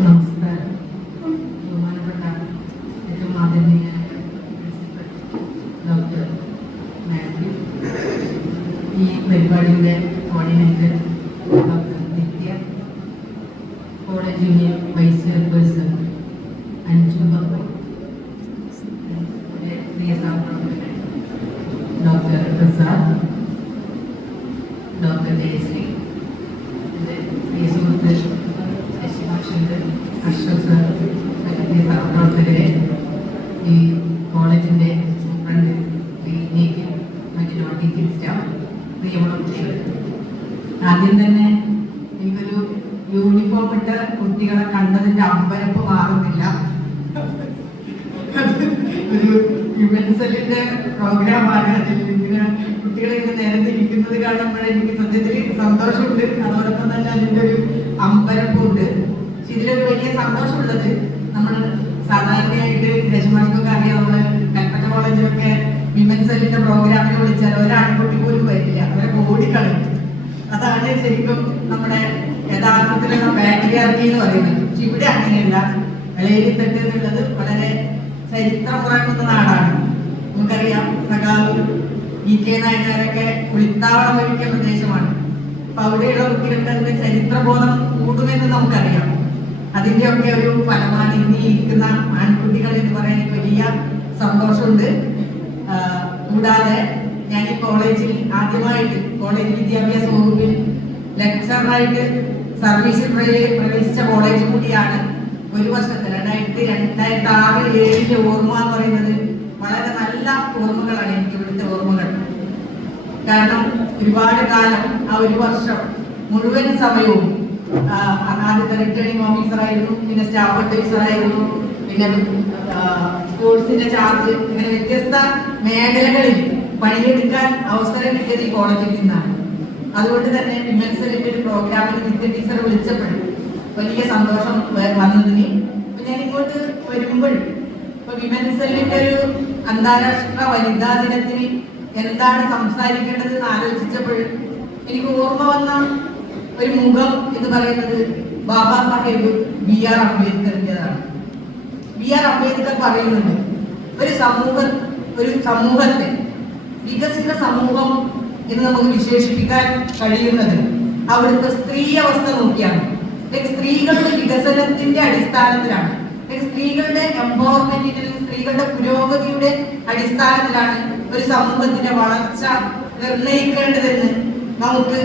നമസ്കാരം. ബഹുമാനപ്പെട്ട ഏറ്റവും ആദരണീയ ഡോക്ടർ മാത്യു, ഈ പരിപാടിയുടെ coordinator doctor Nithya, college union vice chairperson Anju Babu, പ്രിയ സഹപ്രവർത്തകൻ ഡോക്ടർ പ്രസാദ്, ഡോക്ടർ ജയശ്രീ, പ്രിയ സുഹൃത്ത് അഷ്റഫ് സർ, പ്രിയ സഹപ്രവർത്തകരെ, ഈ കോളേജിൻ്റെ സൂപ്രണ്ട് നീക്കി, മറ്റ് നോൺ ടീച്ചിങ് സ്റ്റാഫ്, പ്രിയമുള്ള കുട്ടികൾ, ആദ്യം തന്നെ എനിക്കൊരു യൂണിഫോം ഇട്ട കുട്ടികളെ കണ്ടതിൻ്റെ അമ്പരപ്പ് മാറുന്നില്ല. ഒരു വിമൻസ് സെല്ലിന്റെ പ്രോഗ്രാമാണ്. ഇങ്ങനെ കുട്ടികളെ ഇങ്ങനെ നേരത്തെ ഇരിക്കുന്നത് കാണുമ്പോൾ എനിക്ക് സത്യത്തിൽ സന്തോഷമുണ്ട്, അതോടൊപ്പം തന്നെ അതിൻ്റെ ഒരു അമ്പരപ്പുണ്ട്. പക്ഷെ ഇതിലൊരു വലിയ സന്തോഷമുള്ളത്, നമ്മൾ സാധാരണയായിട്ട് രജമാർക്കൊക്കെ അറിയാം, നമ്മള് കൽപ്പറ്റ കോളേജിലൊക്കെ വിമൻസ് സെല്ലിന്റെ പ്രോഗ്രാമിനെ വിളിച്ചാൽ ഒരാൺകുട്ടി പോലും വരില്ല, അവരെ ഓടിക്കളയും. അതാണ് ശരിക്കും നമ്മുടെ യഥാർത്ഥത്തിലുള്ള പാട്രിയാർക്കി എന്ന് പറയുന്നത്. പക്ഷെ ഇവിടെ അങ്ങനെയല്ല. വിലയിരുത്തട്ട് എന്നുള്ളത് വളരെ ചരിത്രം ഉറങ്ങുന്ന നാടാണ്. നമുക്കറിയാം, സഖാവ് EK നായനാരൊക്കെ ഉളിത്താവളം ഒരുക്കിയ പ്രദേശമാണ്. അപ്പൊ അവിടെയുള്ള കുട്ടികൾക്ക് അതിന്റെ ചരിത്രബോധം കൂടുമെന്ന് നമുക്കറിയാം. അതിന്റെയൊക്കെ ഒരു ഫലമാണ് ഇനി ഇരിക്കുന്ന ആൺകുട്ടികൾ എന്ന് പറയാൻ എനിക്ക് വലിയ സന്തോഷമുണ്ട്. കൂടാതെ ഞാൻ ഈ കോളേജിൽ ആദ്യമായിട്ട് കോളേജ് വിദ്യാഭ്യാസ വകുപ്പിൽ ലെക്ചറായിട്ട് സർവീസിൽ പ്രവേശിച്ച കോളേജ് കൂടിയാണ്. ഒരു വർഷത്തെ 2006-2007 ഓർമ്മ എന്ന് പറയുന്നത് വളരെ നല്ല ഓർമ്മകളാണ് എനിക്ക് ഇവിടുത്തെ ഓർമ്മകൾ. കാരണം ഒരുപാട് കാലം, ആ ഒരു വർഷം മുഴുവൻ സമയവും ആദ്യത്തെ റിട്ടേണിംഗ് ഓഫീസറായിരുന്നു, പിന്നെ സ്റ്റാഫ് അഡ്വൈസറായിരുന്നു, പിന്നെ സ്പോർട്സിന്റെ ചാർജ്, ഇങ്ങനെ വ്യത്യസ്ത മേഖലകളിൽ പണിയെടുക്കാൻ അവസരം കിട്ടിയത് ഈ കോളേജിൽ നിന്നാണ്. അതുകൊണ്ട് തന്നെ വിമൻസ് സെല്ലിന്റെ ഒരു പ്രോഗ്രാമിൽ നിത്യ ടീച്ചർ വിളിച്ചപ്പോൾ വലിയ സന്തോഷം വന്നതിന്. ഞാൻ ഇങ്ങോട്ട് വരുമ്പോൾ ഇപ്പൊ വിമൻസ് സെല്ലിന്റെ ഒരു അന്താരാഷ്ട്ര വനിതാ ദിനത്തിന് എന്താണ് സംസാരിക്കേണ്ടത് എന്ന് ആലോചിച്ചപ്പോൾ എനിക്ക് ഓർമ്മ വന്ന ഒരു മുഖം എന്ന് പറയുന്നത് ബാബാ സാഹേബ് BR അംബേദ്കറിൻ്റെതാണ്. BR അംബേദ്കർ പറയുന്നുണ്ട്, ഒരു സമൂഹത്തെ വികസിത സമൂഹം എന്ന് നമുക്ക് വിശേഷിപ്പിക്കാൻ കഴിയുന്നത് അവിടുത്തെ സ്ത്രീ അവസ്ഥ നോക്കിയാണ്. സ്ത്രീകളുടെ വികസനത്തിന്റെ അടിസ്ഥാനത്തിലാണ്, സ്ത്രീകളുടെ എംപവർമെന്റിന്റെ, സ്ത്രീകളുടെ പുരോഗതിയുടെ അടിസ്ഥാനത്തിലാണ് ഒരു സമൂഹത്തിന്റെ വളർച്ച നിർണയിക്കേണ്ടതെന്ന് നമുക്ക്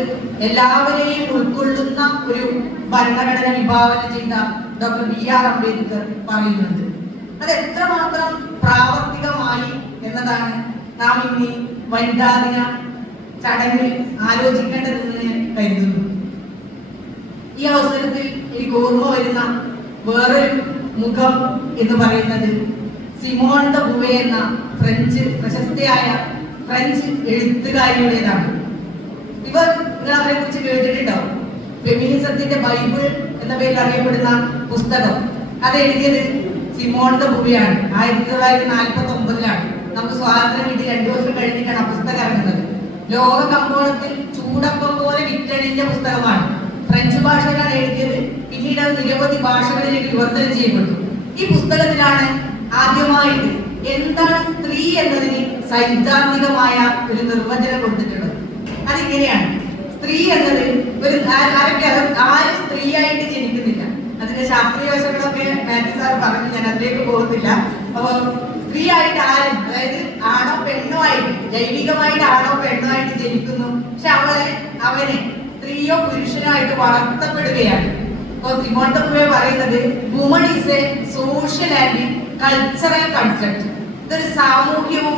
എല്ലാവരെയും ഉൾക്കൊള്ളുന്ന ഒരു ഭരണഘടന വിഭാവന ചെയ്ത ഡോക്ടർ BR അംബേദ്കർ പറയുന്നുണ്ട്. അത് എത്രമാത്രം പ്രാവർത്തികമായി എന്നതാണ് നാം ഇനി വനിതാ ദിന ചടങ്ങിൽ ആലോചിക്കേണ്ടതെന്ന് ഞാൻ കരുതുന്നു. ഈ അവസരത്തിൽ എനിക്ക് ഓർമ്മ വരുന്ന വേറൊരു മുഖം എന്ന് പറയുന്നത് സിമോൺ ദ ബുവേ എന്ന പ്രശസ്തയായ ഫ്രഞ്ച് എഴുത്തുകാരിയുടേതാണ്. ഇവർ നിങ്ങൾ അവരെ കുറിച്ച് കേട്ടിട്ടുണ്ടാവും. ഫെമിനിസത്തിന്റെ ബൈബിൾ എന്ന പേരിൽ അറിയപ്പെടുന്ന പുസ്തകം അത് എഴുതിയത് സിമോൺ ദ ബുവയാണ്. 1949 നമുക്ക് സ്വാതന്ത്ര്യം കിട്ടി 2 വർഷം കഴിഞ്ഞിട്ടാണ് ആ പുസ്തകം ഇറങ്ങുന്നത്. ലോക കമ്പോളത്തിൽ ചൂടപ്പം പോലെ വിറ്റഴിഞ്ഞ പുസ്തകമാണ്. ഫ്രഞ്ച് ഭാഷയിലാണ് എഴുതിയത്. പിന്നീട് അത് നിരവധി ഭാഷകളിലേക്ക് വിവർത്തനം ചെയ്യപ്പെട്ടു. ഈ പുസ്തകത്തിലാണ് ആദ്യമായിട്ട് എന്താണ് സ്ത്രീ എന്നതിന് സൈദ്ധാന്തികമായ ഒരു നിർവചനം കൊടുത്തിട്ടുള്ളത്. അതിങ്ങനെയാണ്: സ്ത്രീ എന്നത് ആരും സ്ത്രീയായിട്ട് ജനിക്കുന്നില്ല. അതിന്റെ ശാസ്ത്രീയ വശങ്ങളൊക്കെ മാത്യു സാർ പറഞ്ഞു, ഞാൻ അതിലേക്ക് പോകുന്നില്ല. അപ്പൊ സ്ത്രീ ആയിട്ട് ആരും, അതായത് ആണോ പെണ്ണോ ആയിട്ട്, ജൈവികമായിട്ട് ആണോ പെണ്ണോ ആയിട്ട് ജനിക്കുന്നു. പക്ഷെ അവനെ സ്ത്രീയോ പുരുഷനോ ആയിട്ട് വളർത്തപ്പെടുകയാണ്. അപ്പൊ സിമോൺ ദ ബുവേ പറയുന്നത് woman is A social and cultural concept. ഇതൊരു സാമൂഹ്യവും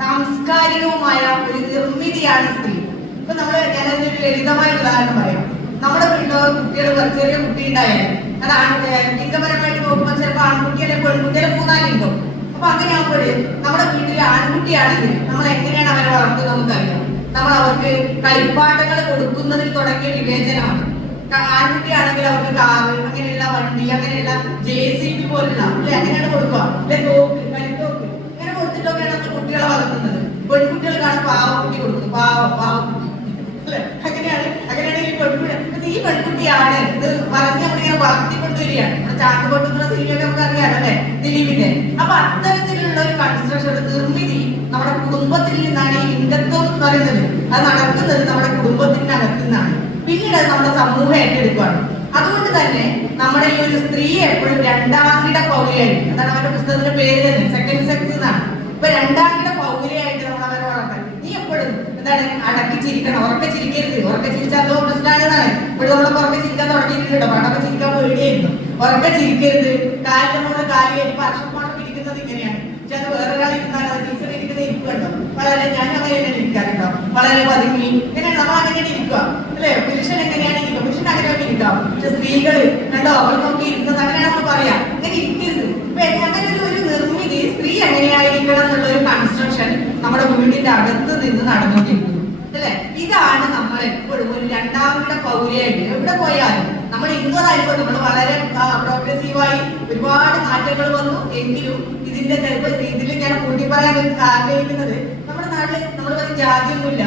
സാംസ്കാരികവുമായ ഒരു നിർമ്മിതിയാണ് സ്ത്രീ. ഇപ്പൊ ഞാനതിനൊരു ലളിതമായ ഉദാഹരണം പറയാം. നമ്മുടെ വീട്ടിലോ കുട്ടികൾ ചെറിയ കുട്ടി ഉണ്ടായാലും അത് ലിംഗപരമായിട്ട് നോക്കുമ്പോൾ ചിലപ്പോൾ ആൺകുട്ടി അല്ലെങ്കിൽ പെൺകുട്ടി അല്ലെങ്കിൽ 3-4 ലിംഗം. അപ്പൊ അങ്ങനെ ആകുമ്പോൾ നമ്മുടെ വീട്ടിൽ ആൺകുട്ടിയാണെങ്കിൽ നമ്മൾ എങ്ങനെയാണ് അവരെ വളർത്തുന്നത് നമുക്കറിയാം. നമ്മൾ അവർക്ക് കളിപ്പാട്ടങ്ങൾ കൊടുക്കുന്നതിൽ തുടങ്ങിയ വിവേചനമാണ്. ആൺകുട്ടിയാണെങ്കിൽ അവർക്ക് കാറ്, അങ്ങനെയുള്ള വണ്ടി, അങ്ങനെയുള്ള JCB പോലുള്ള അങ്ങനെയാണ് കൊടുക്കുക. തോക്ക്, കരിത്തോക്ക്, ഇങ്ങനെ കൊടുത്തിട്ടൊക്കെയാണ് നമ്മൾ കുട്ടികളെ വളർത്തുന്നത്. പെൺകുട്ടികൾക്കാണ് പാവക്കുട്ടി കൊടുക്കുന്നത്, പാവക്കുട്ടി. വ്യക്തിയാണ് ഇത് പറഞ്ഞ് നമ്മളിങ്ങനെ വളർത്തിക്കൊണ്ടുവരികയാണ്. ചാക്ക് പൊട്ടുന്ന സിനിമയൊക്കെ നമുക്ക് അറിയാലോ അല്ലെ, ദിലീപിന്റെ. അപ്പൊ അത്തരത്തിലുള്ള ഒരു കൺസ്ട്രക്ഷൻ, നിർമ്മിതി നമ്മുടെ കുടുംബത്തിൽ നിന്നാണ്. ഈ ലിംഗത്വം എന്ന് പറയുന്നത് അത് നടക്കുന്നത് നമ്മുടെ കുടുംബത്തിന്റെ അകത്തു നിന്നാണ്. പിന്നീട് അത് നമ്മുടെ സമൂഹം ഏറ്റെടുക്കുകയാണ്. അതുകൊണ്ട് തന്നെ നമ്മുടെ ഈ ഒരു സ്ത്രീ എപ്പോഴും രണ്ടാംകിട പൗരയായിട്ട്, അതാണ് അവരുടെ പുസ്തകത്തിന്റെ പേര് തന്നെ, സെക്കൻഡ് സെക്സ് എന്നാണ്. ഇപ്പൊ രണ്ടാംകിട പൗരയായിട്ട് നമ്മൾ അവരെ വളർത്താൻ, നീ എപ്പോഴും എന്താണ് അടക്കി ചിരിക്കണം, ഉറക്കെ ചിരിക്കരുത്, ഉറക്കെ ചിരിച്ചാൽ എന്തോ പ്രശ്നമാണെന്നാണ്. ഇപ്പോഴും നമ്മൾ ഉറക്കെ ചിരിക്കാൻ തുടങ്ങിയിട്ടുണ്ടോ? പണ്ടൊക്കെ ചിരിക്കാൻ പേടിയായിരുന്നു. ഉറക്കെ ചിരിക്കരുത്, കാലിന്റെ മുകളിൽ കാലി ഇപ്പൊ അക്ഷരമാണം ഇരിക്കുന്നത് ഇങ്ങനെയാണ്. പക്ഷെ അത് വേറൊരാൾ ഇരുന്നാൽ അത് ടീച്ചർ ഇരിക്കുന്ന ഇരിക്കുന്നുണ്ടോ? വളരെ ഞാൻ അങ്ങനെ തന്നെ ഇരിക്കാറുണ്ടോ, വളരെ പതുങ്ങി ഇങ്ങനെ നമ്മൾ അങ്ങനെ ഇരിക്കുക അല്ലെ. പുരുഷൻ എങ്ങനെയാണ് ഇരിക്കുക? പുരുഷൻ അങ്ങനെയൊക്കെ ഇരിക്കാം. പക്ഷെ സ്ത്രീകള് കണ്ടോ, അവൾ നോക്കി ഇരിക്കുന്നത് അങ്ങനെയാണ് നമ്മൾ പറയാം. അങ്ങനെ ഇരിക്കരുത്. അങ്ങനെ ഒരു നിർമ്മിതി, സ്ത്രീ എങ്ങനെയായിരിക്കണം എന്നുള്ള ഒരു കൺസ്ട്രക്ഷൻ നമ്മുടെ വീടിന്റെ അകത്ത് നിന്ന് നടന്നുകൊണ്ടിരിക്കുന്നു അല്ലെ. ഇതാണ് നമ്മൾ എപ്പോഴും ഒരു രണ്ടാംകിട പൗരയായിട്ട് എവിടെ പോയാലും നമ്മൾ ഇന്നതായിരിക്കും. നമ്മൾ വളരെ പ്രോഗ്രസീവായി ഒരുപാട് മാറ്റങ്ങൾ വന്നു എങ്കിലും ഇതിന്റെ ചിലപ്പോൾ ഇതിൽ ഞാൻ കൂട്ടി പറയാൻ ആഗ്രഹിക്കുന്നത്, നമ്മുടെ നാട്ടില് നമ്മൾ പറയും ജാതിയൊന്നുമില്ല,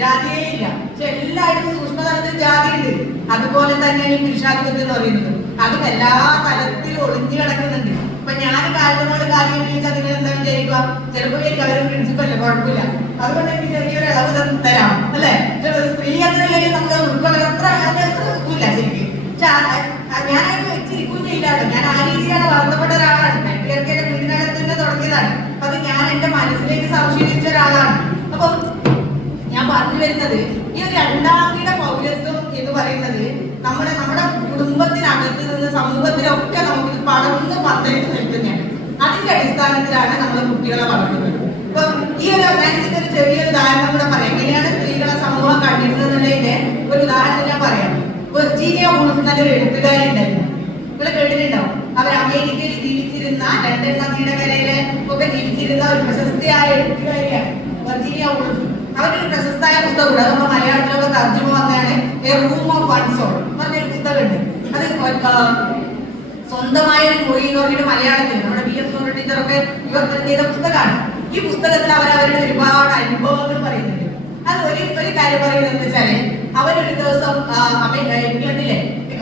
ജാതിയേ ഇല്ല. പക്ഷെ എല്ലായിടത്തും സൂക്ഷ്മതലത്തിൽ ജാതി ഉണ്ട്. അതുപോലെ തന്നെയാണ് ഈ പുരുഷാധിപത്യം എന്ന് പറയുന്നത്. അതും എല്ലാ തലത്തിലും ഒളിഞ്ഞു കിടക്കുന്നുണ്ട്. ഇപ്പൊ ഞാൻ കാലത്തോട് കാര്യം ചോദിച്ചാൽ നിങ്ങൾ എന്താ വിചാരിക്കുക? ചിലപ്പോൾ എനിക്ക് അവരും പ്രിൻസിപ്പല്ലേ, കുഴപ്പമില്ല, അതുകൊണ്ട് എനിക്ക് ചെറിയൊരു ഇളവ് തരാം അല്ലെ. സ്ത്രീ എന്ന നിലയിൽ നമുക്ക് ഉൾക്കൊള്ളാൻ അത്ര ഇല്ല ശരിക്കും. പക്ഷെ ഞാനായിട്ട് വെച്ചിരിക്കുകയും ചെയ്യില്ലാട്ടോ. ഞാൻ ആ രീതിയിലാണ് വളർത്തപ്പെട്ട ഒരാളാണ്. എന്റെ വീടിനകത്ത് തന്നെ തുടങ്ങിയതാണ്. അപ്പൊ അത് ഞാൻ എന്റെ മനസ്സിലേക്ക് സംശീകരിച്ച ഒരാളാണ്. അപ്പം ഞാൻ പറഞ്ഞു വരുന്നത്, ഈ ഒരു രണ്ടാംകിട പൗരത്വം എന്ന് പറയുന്നത് നമ്മുടെ കുടുംബത്തിനകത്ത് നിന്ന് സമൂഹത്തിലൊക്കെ നമുക്ക് പടർന്ന് പന്തലിച്ച് നിൽക്കുന്നതാണ്. അതിന്റെ അടിസ്ഥാനത്തിലാണ് നമ്മൾ കുട്ടികളെ വളർത്തുന്നത്. അപ്പൊ ഈ ഒരു ഇതിന്റെ ഒരു ചെറിയൊരു ഉദാഹരണം കൂടെ പറയാം. എങ്ങനെയാണ് സ്ത്രീകളെ സമൂഹം കണ്ടിരുന്നതിന്റെ ഒരു ഉദാഹരണം ഞാൻ പറയാം. വെർജീനിയ വൂൾഫ് എന്നൊരു എഴുത്തുകാരി ഉണ്ടായിരുന്നു. ഇവിടെ കേട്ടിട്ടുണ്ടാവും. അവർ അമേരിക്കയിൽ ജീവിച്ചിരുന്ന, ലണ്ടൻ നദിയുടെ കരയിലെ ഒക്കെ ജീവിച്ചിരുന്ന ഒരു പ്രശസ്തിയായ എഴുത്തുകാരിയാണ് വെർജീനിയ വൂൾഫ്. അവരൊരു പ്രശസ്തമായ പുസ്തകം ഉണ്ട്, നമ്മുടെ മലയാളത്തിലൊക്കെ തർജ്ജമ വന്നതാണ്. A room of one soul പറഞ്ഞൊരു പുസ്തകമുണ്ട്. അത് സ്വന്തമായ ഒരു മുറി എന്ന് പറഞ്ഞിട്ട് മലയാളത്തിൽ നമ്മുടെ BF ടീച്ചറൊക്കെ വിവർത്തനം ചെയ്ത പുസ്തകമാണ്. ഈ പുസ്തകത്തിൽ അവരവരുടെ ഒരുപാട് അനുഭവങ്ങൾ പറയുന്നുണ്ട്. അത് ഒരു കാര്യം പറയുന്നത് വെച്ചാല്, അവരൊരു ദിവസം ഇംഗ്ലണ്ടിലെ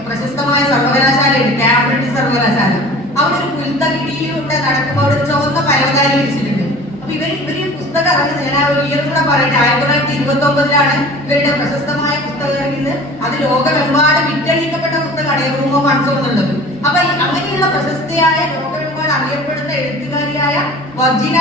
പ്രശസ്തമായ സർവകലാശാലയുണ്ട്, കാംബ്രിഡ്ജ് സർവകലാശാല. അവരൊരു പുൽത്തകിടിയിലൂടെ നടക്കുമ്പോൾ അവിടെ ചുവന്ന പരവതാനി വിരിച്ചിട്ടുണ്ട്. അപ്പൊ ഇവര് പുസ്തകം ഇറങ്ങുന്നത്, ഞാൻ ഒരു ഇയർ കൂടെ പറയട്ടെ, 1929 ഇവരുടെ പ്രശസ്തമായ പുസ്തകം ഇറങ്ങിയത്. അത് ലോകമെമ്പാടും വിറ്റഴിക്കപ്പെട്ട പുസ്തകമാണ് a room of one soul എന്നുള്ളത്. അപ്പൊ അങ്ങനെയുള്ള പ്രശസ്തിയായ ലോകമെമ്പാട് അറിയപ്പെടുന്ന എഴുത്തുകാരിയായ വെർജീനിയ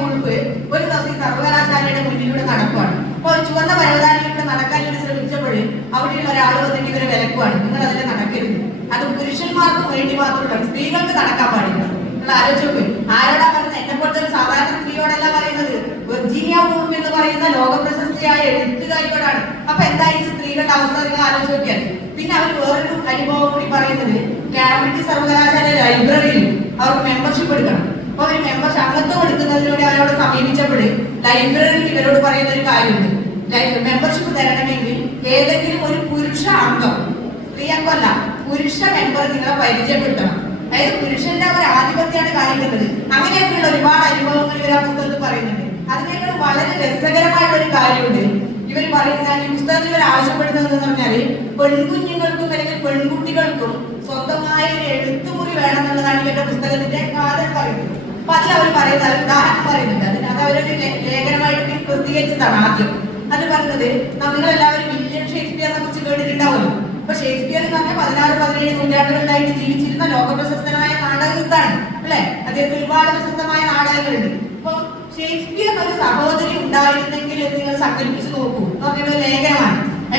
വൂൾഫ് ഒരു ദിവസം ഈ സർവകലാശാലയുടെ മുന്നിലൂടെ നടക്കുവാണ്. അപ്പൊ ചുവന്ന പരവതാനിയിലൂടെ നടക്കാൻ വേണ്ടി ശ്രമിച്ചപ്പോൾ അവിടെയുള്ള ഒരാൾ വന്നിട്ട് ഇവരെ വിലക്കുവാണ്, നിങ്ങൾ അതിൽ നടക്കരുത്, അത് പുരുഷന്മാർക്ക് വേണ്ടി മാത്രമല്ല, സ്ത്രീകൾക്ക് നടക്കാൻ പാടില്ല. നിങ്ങൾ ആലോചിച്ച് ആരോടാ പറയുന്നത്? എന്നെ പോലത്തെ ഒരു സാധാരണ സ്ത്രീയോടല്ല പറയുന്നത്, വെർജീനിയ വൂൾഫ് എന്ന് പറയുന്ന ലോക പ്രശസ്തിയായ എഴുത്തുകാരിയോടാണ്. അപ്പൊ എന്തായിരിക്കും സ്ത്രീകളുടെ അവസ്ഥ നിങ്ങൾ ആലോചിച്ച് നോക്കിയാൽ. പിന്നെ അവർ വേറൊരു അനുഭവം കൂടി പറയുന്നത്, കാംബ്രിഡ്ജ് സർവകലാശാല ലൈബ്രറിയിൽ അവർക്ക് മെമ്പർഷിപ്പ് എടുക്കണം. അപ്പൊ അവർ അംഗത്വം എടുക്കുന്നതിലൂടെ അവരോട് സമീപിച്ചപ്പോൾ ലൈബ്രറിയിൽ ഇവരോട് പറയുന്ന ഒരു കാര്യമുണ്ട്, മെമ്പർഷിപ്പ് തരണമെങ്കിൽ ഏതെങ്കിലും ഒരു പുരുഷ അംഗം, സ്ത്രീ അംഗമല്ല, പുരുഷ മെമ്പർ നിങ്ങളെ പരിചയപ്പെടുത്തണം. അതായത് പുരുഷന്റെ ഒരു ആധിപത്യമാണ് കാണിക്കുന്നത്. അങ്ങനെയൊക്കെയുള്ള ഒരുപാട് അനുഭവങ്ങൾ ഇവർ ആ പുസ്തകത്തിൽ പറയുന്നുണ്ട്. അതിനേക്കാൾ വളരെ രസകരമായിട്ടുള്ള ഒരു കാര്യമുണ്ട്. ഇവർ പറയുന്ന ഈ പുസ്തകത്തിൽ ഇവർ ആവശ്യപ്പെടുന്നതെന്ന് പറഞ്ഞാല്, പെൺകുഞ്ഞുങ്ങൾക്കും അല്ലെങ്കിൽ പെൺകുട്ടികൾക്കും സ്വന്തമായ ഒരു എഴുത്തുമുറി വേണം എന്നുള്ളതാണ് ഇവരുടെ പുസ്തകത്തിന്റെ കാതൽ പറയുന്നത്. അപ്പൊ അതിൽ അവർ പറയുന്നത്, ഉദാഹരണം പറയുന്നുണ്ട്, അത് അവരൊരു ലേഖനമായിട്ട് പ്രസിദ്ധീകരിച്ചതാണ് ആദ്യം. അത് പറഞ്ഞത്, നമ്മളെല്ലാവരും വില്യം ഷേക്സ്പിയറിനെ കുറിച്ച് കേട്ടിട്ടുണ്ടാവുമല്ലോ. അപ്പൊ ഷേക്സ്പിയർ എന്ന് പറഞ്ഞാൽ 16-17 നൂറ്റാണ്ടുകളിലായിട്ട് ജീവിച്ചിരുന്ന ലോകപ്രശസ്തനായ നാടകൃത്താണ് അല്ലെ. അദ്ദേഹത്തിന് ഒരുപാട് പ്രശസ്തമായ നാടകങ്ങളുണ്ട്. അപ്പൊ ഷേക്സ്പിയറിന് ഒരു സഹോദരി ഉണ്ടായിരുന്നെങ്കിൽ എന്ന് നിങ്ങൾ സങ്കല്പിച്ച് നോക്കൂ എന്ന് പറയുന്ന ഒരു ലേഖനമാണ്.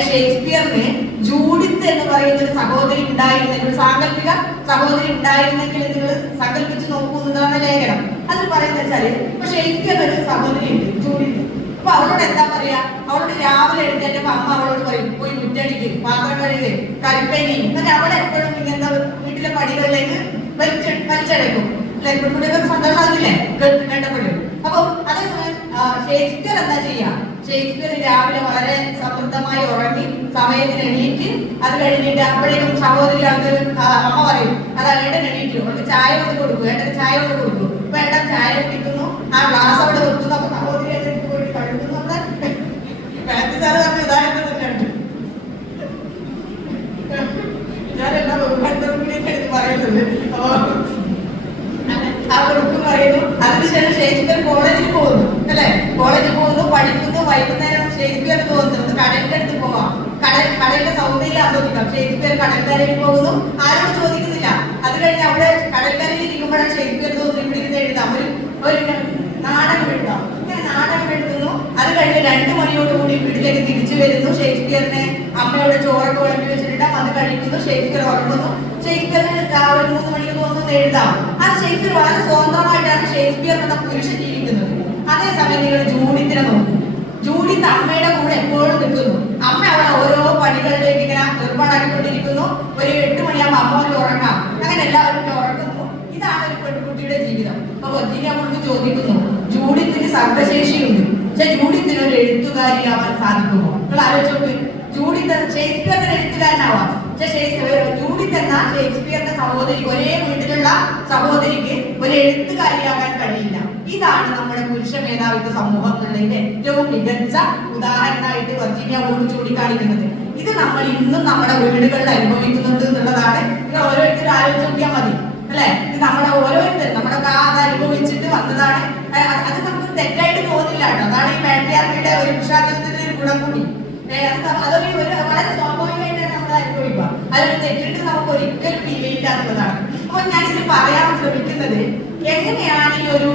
ഷേക്സ്പിയറിന് ജൂഡിത്ത് എന്ന് പറയുന്ന ഒരു സഹോദരി ഉണ്ടായിരുന്നെങ്കിൽ, ഒരു സാങ്കല്പിക സഹോദരി ഉണ്ടായിരുന്നെങ്കിൽ നിങ്ങൾ സങ്കല്പിച്ച് നോക്കൂ എന്നതാണ് ലേഖനം. അതിൽ പറയുന്നത് വെച്ചാല്, ഇപ്പൊ ഷേക്സ്പിയറിന് ഒരു സഹോദരി ഉണ്ട്, ജൂഡിത്ത്. അപ്പൊ അവളോട് എന്താ പറയാ? അവളോട് രാവിലെ എഴുന്നേറ്റപ്പോ അമ്മ അവളോട് പറയും, പോയി മുറ്റടിക്ക്, പാത്രം കഴുകി, കറിക്കഴി. എന്നിട്ട് അവളെ എപ്പോഴും ഇങ്ങനത്തെ വീട്ടിലെ പടികളിലേക്ക് വലിച്ചടക്കും. കുട്ടികൾക്ക് സന്തോഷമാകുന്നില്ലേ കേട്ടപ്പോഴും. അപ്പൊ അതേസമയം ഷേക്സ്പിയർ എന്താ ചെയ്യാ? ഷേക്സ്പിയർ രാവിലെ വളരെ സമൃദ്ധമായി ഉറങ്ങി സമയത്തിന് എണീറ്റ്, അത് കഴിഞ്ഞിട്ട് അപ്പോഴേക്കും സഹോദരി ആൾക്ക് അമ്മ പറയും, അതാ ഏട്ടൻ എണീറ്റു, അവർക്ക് ചായ കൊണ്ട് കൊടുക്കും, ഏട്ടന് ചായ കൊണ്ട് കൊടുക്കും. അപ്പൊ ഏട്ടൻ ചായ കുടിക്കുന്നു, ആ ഗ്ലാസ് അവിടെ വെക്കുന്നു. അപ്പൊ സഹോദരി എടുത്ത് പോയിട്ട് കഴുകുന്നു. മാത്യു സാറ് പറഞ്ഞ ഉദാഹരണം തന്നെയാണ്. ഷേക്സ്പിയർ കോളേജിൽ പോകുന്നു അല്ലെ, കോളേജിൽ പോകുന്നു, പഠിക്കുന്നു, വൈകുന്നേരം ഷേക്സ്പിയർ തോന്നുന്നു കടലിന്റെ അടുത്ത് പോവാം, കടലിന്റെ സൗന്ദര്യം ആസ്വദിക്കാം. ഷേക്സ്പിയർ കടൽക്കരയിൽ പോകുന്നു, ആരോട് ചോദിക്കുന്നില്ല. അത് കഴിഞ്ഞ് അവിടെ കടൽക്കരയിൽ ഇരിക്കുമ്പോഴാണ് ഷേക്സ്പിയർ തോന്നുന്നു ഇവിടെ ഇരുന്ന് എഴുതാം, ഒരു നാടകം എഴുതാം. ഇങ്ങനെ നാടകം എഴുതുന്നു. അത് കഴിഞ്ഞ് 2 മണിയോടുകൂടി വീട്ടിലേക്ക് തിരിച്ചു വരുന്നു. ഷേക്സ്പിയറിനെ അമ്മയുടെ ചോറൊക്കെ വിളമ്പി വെച്ചിട്ട് അത് കഴിക്കുന്നു. ഷേക്സ്പിയർ ഉറങ്ങുന്നു. ഷേക്സ്പിയറിന് ഒരു 3 മണിക്ക് തോന്നുന്നു എഴുതാം. അത് ഷേക്സ്പിയർ വളരെ സ്വതന്ത്രമായിട്ടാണ് ഷേക്സ്പിയർ എന്ന പുരുഷൻ ജീവിക്കുന്നത്. അതേസമയം നിങ്ങൾ ജൂഡിത്തിനെ നോക്കും. ജൂഡിത്ത് അമ്മയുടെ കൂടെ എപ്പോഴും നിൽക്കുന്നു. അമ്മ അവിടെ ഓരോ പണികളിലേക്ക് ഇങ്ങനെ ഏർപ്പാടാക്കിക്കൊണ്ടിരിക്കുന്നു. ഒരു 8 മണിയാകുമ്പോൾ അമ്മ ഒരു ഉറങ്ങാം, അങ്ങനെ എല്ലാവരും ഉറങ്ങുന്നു. ഇതാണ് ഒരു പെൺകുട്ടിയുടെ ജീവിതം. അപ്പൊ വെർജീനിയ വൂൾഫ് ചോദിക്കുന്നു, ജൂഡിത്തിന് സർവശേഷിയുണ്ട്, പക്ഷെ ജൂഡിത്തിന് ഒരു എഴുത്തുകാരിയാവാൻ സാധിക്കുമോ? നിങ്ങൾ ആലോചിച്ച്, ജൂഡിത്ത് ഷേക്സ്പിയറിന്റെ എഴുത്തുകാരനാവാം, പക്ഷെ ജൂഡിത്ത് എന്ന ഷേക്സ്പിയറിന്റെ സഹോദരി, ഒരേ വീട്ടിലുള്ള സഹോദരിക്ക് ഒരു എഴുത്തുകാരിയാകാൻ കഴിയില്ല. ഇതാണ് നമ്മുടെ പുരുഷ മേധാവിത്വ സമൂഹത്തിലെ ഏറ്റവും മികച്ച ഉദാഹരണമായിട്ട് വെർജീനിയ വൂൾഫ് ചൂണ്ടിക്കാണിക്കുന്നത്. ഇത് നമ്മൾ ഇന്നും നമ്മുടെ വീടുകളിൽ അനുഭവിക്കുന്നുണ്ട് എന്നുള്ളതാണ്. നിങ്ങൾ ഓരോരുത്തരും ആലോചിച്ച് നോക്കിയാൽ മതി അല്ലെ. ഇത് നമ്മുടെ ഓരോരുത്തരും നമ്മുടെ അത് അനുഭവിച്ചിട്ട് വന്നതാണ്. അത് നമുക്ക് തെറ്റായിട്ട് തോന്നില്ല കേട്ടോ. അതാണ് ഈ പാട്രിയാർക്കിയുടെ ഒരു പുരുഷാധിപത്യത്തിന്റെ ഒരു ഗുണം കൂടി. അതൊരു വളരെ സ്വാഭാവികമായിട്ടാണ് നമ്മൾ അനുഭവിക്കുക. അതൊരു തെറ്റിട്ട് നമുക്ക് ഒരിക്കലും ഫീൽ ചെയ്യില്ല എന്നുള്ളതാണ്. അപ്പൊ ഞാൻ ഇതിൽ പറയാൻ ശ്രമിക്കുന്നത്, എങ്ങനെയാണ് ഈ ഒരു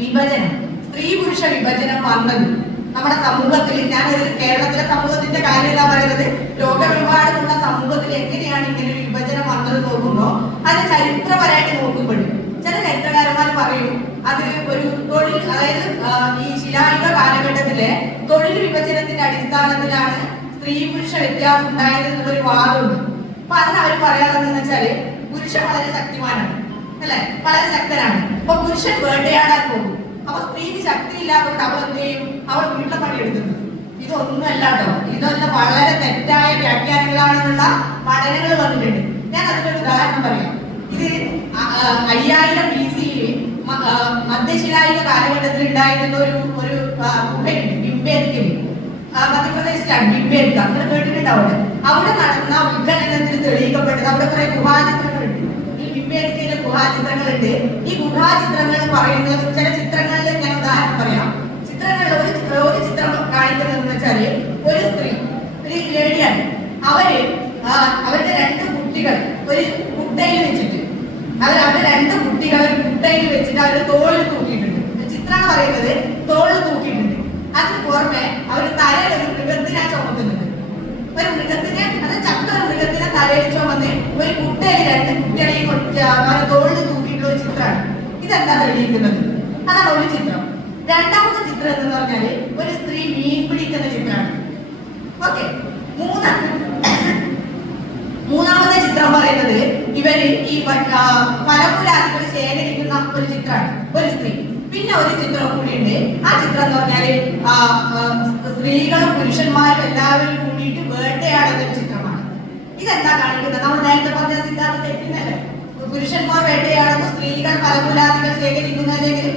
വിഭജനം, സ്ത്രീ പുരുഷ വിഭജനം വന്നത് നമ്മുടെ സമൂഹത്തിൽ. ഞാനൊരു കേരളത്തിലെ സമൂഹത്തിന്റെ കാര്യമല്ല പറയുന്നത്, ലോകമെമ്പാടുമുള്ള സമൂഹത്തിൽ എങ്ങനെയാണ് ഇങ്ങനെ ഒരു വിഭജനം വന്നത് നോക്കുമ്പോൾ അത് ചരിത്രപരമായിട്ട് നോക്കുമ്പോഴും ചില ചരിത്രകാരന്മാർ പറയും അത് ഒരു തൊഴിൽ, അതായത് ഈ ശിലായുഗ കാലഘട്ടത്തിലെ തൊഴിൽ വിഭജനത്തിന്റെ അടിസ്ഥാനത്തിലാണ് സ്ത്രീ പുരുഷ വ്യത്യാസം ഉണ്ടായത് എന്നുള്ളൊരു വാദമുണ്ട്. അപ്പൊ അതിന് അവർ പറയാറെന്ന് വെച്ചാല് പുരുഷൻ വളരെ ശക്തിമാനാണ് അല്ലെ, വളരെ ശക്തനാണ്. അപ്പൊ പുരുഷൻ വേട്ടയാടാൻ പോകും. അപ്പൊ സ്ത്രീക്ക് ശക്തി ഇല്ലാത്തതുകൊണ്ട് അവൾ എന്ത് ചെയ്യും? അവൾ വീട്ടിലെ പണിയെടുക്കുന്നു. ഇതൊന്നുമല്ല കേട്ടോ, ഇതെല്ലാം വളരെ തെറ്റായ വ്യാഖ്യാനങ്ങളാണെന്നുള്ള പഠനങ്ങൾ വന്നിട്ടുണ്ട്. ഞാൻ അതിനൊരു ഉദാഹരണം പറയാം. ഇത് 5000 BC മധ്യശിലായുഗ കാലഘട്ടത്തിൽ ഉണ്ടായിരുന്ന ഒരു ഗുഹയുണ്ട്, ബിംബേരിക്കയിൽ, മധ്യപ്രദേശിലാണ് ബിംബേരിക്ക. അങ്ങനെ കേട്ടിട്ടുണ്ടാവും. അവിടെ നടന്ന വിഘടനത്തിൽ തെളിയിക്കപ്പെട്ടത് അവിടെ കുറെ ഗുഹാചിത്രങ്ങളുണ്ട്. ഈ ബിംബേരിക്കയിലെ ഗുഹാചിത്രങ്ങളുണ്ട്. ഈ ഗുഹാചിത്രങ്ങൾ പറയുന്നത്, ചില ചിത്രങ്ങളിൽ ഞാൻ ഉദാഹരണം പറയാം. ചിത്രങ്ങളിൽ ഒരു ചിത്രം കാണിക്കുന്നതെന്ന് വെച്ചാല് ഒരു സ്ത്രീ, ഒരു ലേഡിയാണ്. അവരുടെ 2 കുട്ടികൾ ഒരു കുട്ടയിൽ വെച്ചിട്ട്, അവരുടെ 2 കുട്ടികൾ ഒരു കുട്ടയിൽ വെച്ചിട്ട് അവർ തോളിൽ തൂക്കിയിട്ടുണ്ട്. ചിത്രമാണ് പറയുന്നത്, തോളിൽ തൂക്കിയിട്ടുണ്ട്. അതിന് പുറമെ അവർ തലയിൽ ഒരു മൃഗത്തിനെ ചുമക്കുന്നുണ്ട്. ഒരു മൃഗത്തിനെ, അത് ചക്ക മൃഗത്തിനെ തലയിൽ ചുമന്ന് ഒരു കുട്ടയിൽ 2 കുട്ടികളെയും അവരുടെ തോളിൽ തൂക്കിയിട്ടുള്ള ഒരു ചിത്രമാണ്. ഇതെന്താ തെളിയിക്കുന്നത്? അതാണ് ഒരു ചിത്രം. രണ്ടാമത്തെ ചിത്രം എന്ന് പറഞ്ഞാല് ഒരു സ്ത്രീ മീൻ പിടിക്കുന്ന ചിത്രമാണ്. ഓക്കെ. മൂന്നാമത്തെ ചിത്രം പറയുന്നത് ഇവര് ഈ ഫലപുലാദികൾ ശേഖരിക്കുന്ന ഒരു ചിത്രമാണ്, ഒരു സ്ത്രീ. പിന്നെ ഒരു ചിത്രം കൂടിയുണ്ട്. ആ ചിത്രം എന്ന് പറഞ്ഞാല് സ്ത്രീകളും പുരുഷന്മാരും എല്ലാവരും കൂടിയിട്ട് വേട്ടയാടുന്ന ഒരു ചിത്രമാണ്. ഇതെന്താ കാണിക്കുന്നത്? നമ്മൾ നേരത്തെ പറഞ്ഞ സിദ്ധാന്തം തെറ്റുന്നല്ലേ? പുരുഷന്മാർ വേട്ടയാടുന്നു, സ്ത്രീകൾ ഫലപുലാദികൾ ശേഖരിക്കുന്നു, അല്ലെങ്കിൽ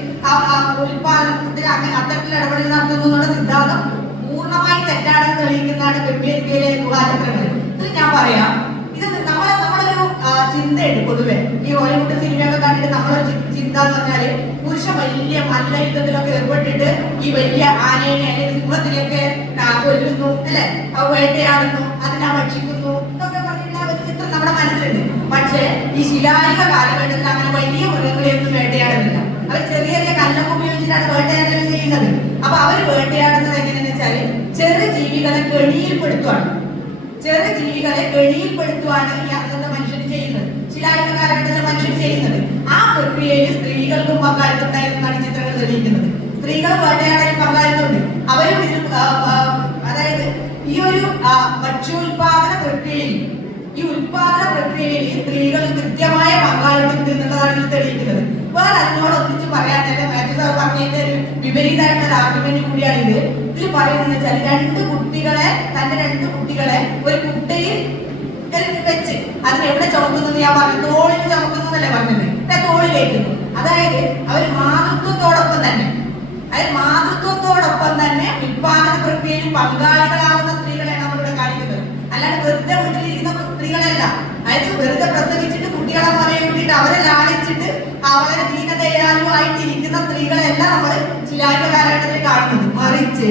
ഉൽപാദനത്തിന് അങ്ങനെ അത്തരത്തിൽ ഇടപെടൽ നടത്തുന്നു എന്നുള്ള സിദ്ധാന്തം പൂർണ്ണമായി തെറ്റാണെന്ന് തെളിയിക്കുന്നതാണ് ബിംബേരിക്കയിലെ ഗുഹാചിത്രങ്ങൾ. ഇത് ഞാൻ പറയാം, ഇത് നമ്മളൊരു ചിന്തയുണ്ട് പൊതുവെ. ഈ ഹോളിവുഡ് സിനിമയൊക്കെ കണ്ടിട്ട് നമ്മളൊരു ചിന്ത എന്ന് പറഞ്ഞാല് പുരുഷൻ വലിയ മല്ല യുദ്ധത്തിലൊക്കെ ഏർപ്പെട്ടിട്ട് ഈ വലിയ ആനയെ അല്ലെങ്കിൽ സിംഹത്തിനെയൊക്കെ കൊല്ലുന്നു അല്ലെ, വേട്ടയാടുന്നു, അതിനെ ഭക്ഷിക്കുന്നു എന്നൊക്കെ പറഞ്ഞിട്ടുള്ള ഒരു ചിത്രം നമ്മുടെ മനസ്സിലുണ്ട്. പക്ഷേ ഈ ശിലായുഗ കാലഘട്ടത്തിൽ അങ്ങനെ വലിയ മൃഗങ്ങളെയൊന്നും വേട്ടയാടുന്നില്ല. അവർ ചെറിയ ചെറിയ കല്ലൊക്കെ ഉപയോഗിച്ചിട്ടാണ് വേട്ടയാടൽ ചെയ്യുന്നത്. അപ്പൊ അവർ വേട്ടയാടുന്നത് എങ്ങനെയാന്ന് വെച്ചാല് ചെറു ജീവികളെ കെണിയിൽപ്പെടുത്തുവാണ്. ചെറു ജീവികളെ കെണിയിൽപ്പെടുത്തുവാണ് ഈ അന്നത്തെ മനുഷ്യർ ചെയ്യുന്നത്, ശിലായുഗ കാലഘട്ടത്തിലെ മനുഷ്യർ ചെയ്യുന്നത്. ആ പ്രക്രിയയിൽ സ്ത്രീകൾക്കും പങ്കാളിത്തം ഉണ്ടായിരുന്നാണ് ഈ ചിത്രങ്ങൾ തെളിയിക്കുന്നത്. സ്ത്രീകൾ വേട്ടയാടലിൽ പങ്കാളിത്തമുണ്ട്. അവരും ഇതിൽ, അതായത് ഈ ഒരു ഭക്ഷ്യോൽപാദന പ്രക്രിയയിൽ, ഈ ഉൽപാദന പ്രക്രിയയിൽ സ്ത്രീകൾ കൃത്യമായ പങ്കാളിത്തം എന്നുള്ളതാണ് ഇത് തെളിയിക്കുന്നത്. വേറെ അതിനോട് ഒന്നിച്ച് പറയാൻ തന്നെ മാത്യു സാർ പറഞ്ഞതിന്റെ ഒരു വിപരീതമായിട്ടുള്ള ആർഗ്യുമെന്റ് കൂടിയാണിത്. ഇതിൽ പറയുന്നത് വെച്ചാൽ 2 കുട്ടികളെ, തന്റെ 2 കുട്ടികളെ ഒരു കുട്ടയിൽ വെച്ച് അതിനെവിടെ ചുമക്കുന്നത് ഞാൻ പറഞ്ഞു, തോളിൽ ചുമക്കുന്നതല്ലേ പറഞ്ഞത്, തോളിലേക്കുന്നു. അതായത് അവർ മാതൃത്വത്തോടൊപ്പം തന്നെ, ഉൽപാദന പ്രക്രിയയിൽ പങ്കാളികളാവുന്ന സ്ത്രീകളെ നമ്മളിവിടെ കാണിക്കുന്നത്. അല്ലാതെ വെറുതെ വീട്ടിലിരിക്കുന്ന സ്ത്രീകളല്ല. അതായത് വെറുതെ പ്രസവിച്ചിട്ട് കുട്ടികളെ പറയാൻ വേണ്ടിയിട്ട് അവരെ ലാളിച്ചിട്ട് വളരെ ദീനദയാലും ആയിട്ടിരിക്കുന്ന സ്ത്രീകളെല്ലാം നമ്മൾ ശിലായുഗ കാലഘട്ടത്തിൽ കാണുന്നത്. മറിച്ച്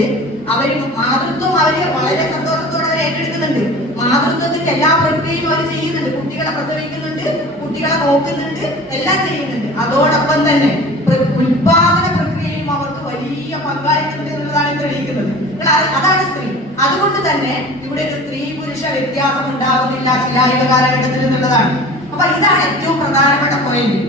അവര് മാതൃത്വം അവര് വളരെ സന്തോഷത്തോടെ അവർ ഏറ്റെടുക്കുന്നുണ്ട്. മാതൃത്വത്തിന്റെ എല്ലാ പ്രക്രിയയും അവർ ചെയ്യുന്നുണ്ട്. കുട്ടികളെ പ്രസവിക്കുന്നുണ്ട്, കുട്ടികളെ നോക്കുന്നുണ്ട്, എല്ലാം ചെയ്യുന്നുണ്ട്. അതോടൊപ്പം തന്നെ ഉൽപാദന പ്രക്രിയയും അവർക്ക് വലിയ പങ്കാളിത്തമുണ്ട് എന്നുള്ളതാണ് തെളിയിക്കുന്നത്. അതാണ് സ്ത്രീ. അതുകൊണ്ട് തന്നെ ഇവിടെ ഒരു സ്ത്രീ പുരുഷ വ്യത്യാസം ഉണ്ടാകുന്നില്ല ശിലായുഗ കാലഘട്ടത്തിൽ എന്നുള്ളതാണ്. അപ്പൊ ഇതാണ് ഏറ്റവും പ്രധാനപ്പെട്ട പോയിന്റ്.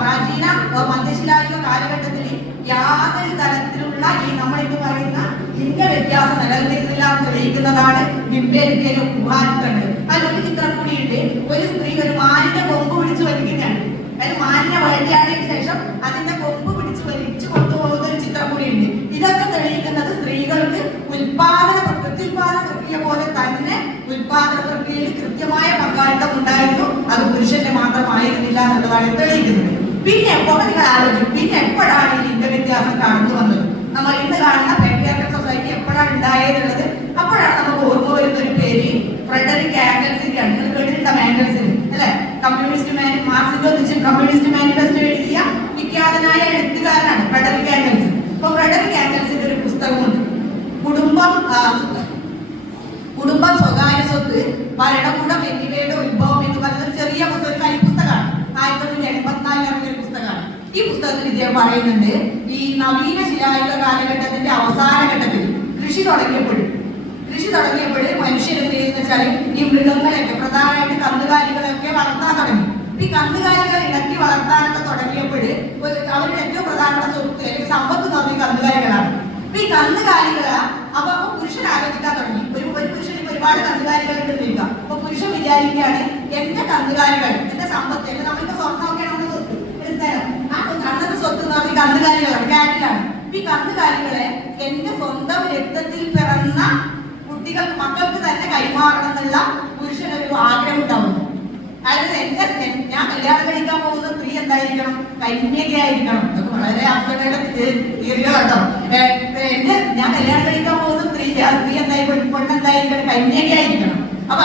പ്രാചീന മധ്യശിലായുഗ കാലഘട്ടത്തിൽ യാതൊരു തരത്തിലുള്ള ഈ നമ്മളിത് പറയുന്ന ലിംഗ വ്യത്യാസം നിലനിൽക്കുന്നില്ല എന്ന് തെളിയിക്കുന്നതാണ് ബിംബേലിന്റെ ഉപാധികളുണ്ട്. അതിലൊരു ചിത്രം കൂടിയുണ്ട്. ഒരു സ്ത്രീ ഒരു മാനിന്റെ കൊമ്പ് പിടിച്ചു വലിക്കുന്നതാണ്. അതായത് മാനിനെ വേട്ടയാടിയതിനു ശേഷം അതിന്റെ കൊമ്പ് പിടിച്ച് വലിച്ചു കൊണ്ടുപോകുന്ന ഒരു ചിത്രം കൂടിയുണ്ട്. ഇതൊക്കെ തെളിയിക്കുന്നത് സ്ത്രീകൾക്ക് പ്രത്യുൽപാദന പ്രക്രിയ പോലെ തന്നെ ഉൽപാദന പ്രക്രിയയിൽ കൃത്യമായ പങ്കാളിത്തം ഉണ്ടായിരുന്നു. അത് പുരുഷന്റെ മാത്രമായിരുന്നില്ല എന്നുള്ളതാണ് തെളിയിക്കുന്നത്. പിന്നെ നിങ്ങൾ ആലോചിക്കും, പിന്നെ എപ്പോഴാണ് ഈ ലിംഗവ്യത്യാസം കടന്നു വന്നത്? നമ്മൾ ഇന്ന് കാണുന്ന പാട്രിയാർക്കൽ സൊസൈറ്റി എപ്പോഴാണ് ഉണ്ടായതെന്നുള്ളത് അപ്പോഴാണ് നമുക്ക് ഓർമ്മ വരുന്ന ഒരു പേര് ഫ്രെഡറിക് ആംഗൽസിന്റെയാണ്. നിങ്ങൾ കേട്ടിട്ടുണ്ടോ ആംഗൽസിന്? അല്ലെ, മാർക്സിന്റെ കമ്മ്യൂണിസ്റ്റ് മാനിഫെസ്റ്റോ എഴുതിയ വിഖ്യാതനായ എഴുത്തുകാരനാണ് ഫ്രെഡറിക് ആംഗൽസ്. അപ്പൊ ഫ്രെഡറിക് ആംഗൽസിന്റെ ഒരു പുസ്തകമുണ്ട്, കുടുംബം സ്വകാര്യ സ്വത്ത് ഭരണകൂടം എന്നിവയുടെ ഉത്ഭവം എന്ന് പറയുന്ന ഒരു ചെറിയ പുസ്തകം, കൈപ്പുസ്തകമാണ്. 1984 ഇറങ്ങിയ ഒരു പുസ്തകമാണ്. ഈ പുസ്തകത്തിൽ ഇദ്ദേഹം പറയുന്നുണ്ട്, ഈ നവീന ശിലായുഗ കാലഘട്ടത്തിന്റെ അവസാന ഘട്ടത്തിൽ കൃഷി തുടങ്ങിയപ്പോൾ മനുഷ്യർ എന്ത് ചെയ്യുന്ന വെച്ചാൽ ഈ മൃഗങ്ങളെയൊക്കെ, പ്രധാനമായിട്ട് കന്നുകാലികളൊക്കെ വളർത്താൻ തുടങ്ങി. ഈ കന്നുകാലികൾ ഇണക്കി വളർത്താനൊക്കെ തുടങ്ങിയപ്പോൾ അവരുടെ ഏറ്റവും പ്രധാനപ്പെട്ട സ്വത്ത് അല്ലെങ്കിൽ സമ്പത്ത് എന്ന് പറഞ്ഞ കന്നുകാലികളാണ്. ഈ കന്നുകാലികളെ അപ്പൊ പുരുഷൻ ആലോചിക്കാൻ തുടങ്ങി. ഒരു പുരുഷന് ഒരുപാട് കന്നുകാലികൾ ഉണ്ടെന്നില്ല. അപ്പൊ പുരുഷൻ വിചാരിക്കുകയാണ്, എന്റെ കന്നുകാലികൾ, എന്റെ സമ്പത്ത്, എന്റെ നമ്മളിപ്പോ സ്വർണ്ണമൊക്കെയാണ് നമ്മുടെ സ്വത്ത്, അന്നത്തെ സ്വത്ത് എന്ന് പറഞ്ഞ കന്നുകാലികളാണ്, കാറ്റിലാണ്. ഈ കന്നുകാലികളെ എന്റെ സ്വന്തം രക്തത്തിൽ പിറന്ന മക്കൾക്ക് തന്നെ കൈമാറണം എന്നുള്ള പുരുഷനൊരു ആഗ്രഹം ഉണ്ടാവുന്നു. അതായത് ഞാൻ കല്യാണം കഴിക്കാൻ പോകുന്ന സ്ത്രീ എന്തായിരിക്കണം? കന്യകയായിരിക്കണം. അതൊക്കെ വളരെ ആവശ്യമായിട്ട് തിയറികളാട്ടോ. ഞാൻ കല്യാണം കഴിക്കാൻ പോകുന്ന സ്ത്രീ എന്തായിരിക്കും? പെണ്ണെന്തായിരിക്കണം? കന്യകയായിരിക്കണം. അപ്പൊ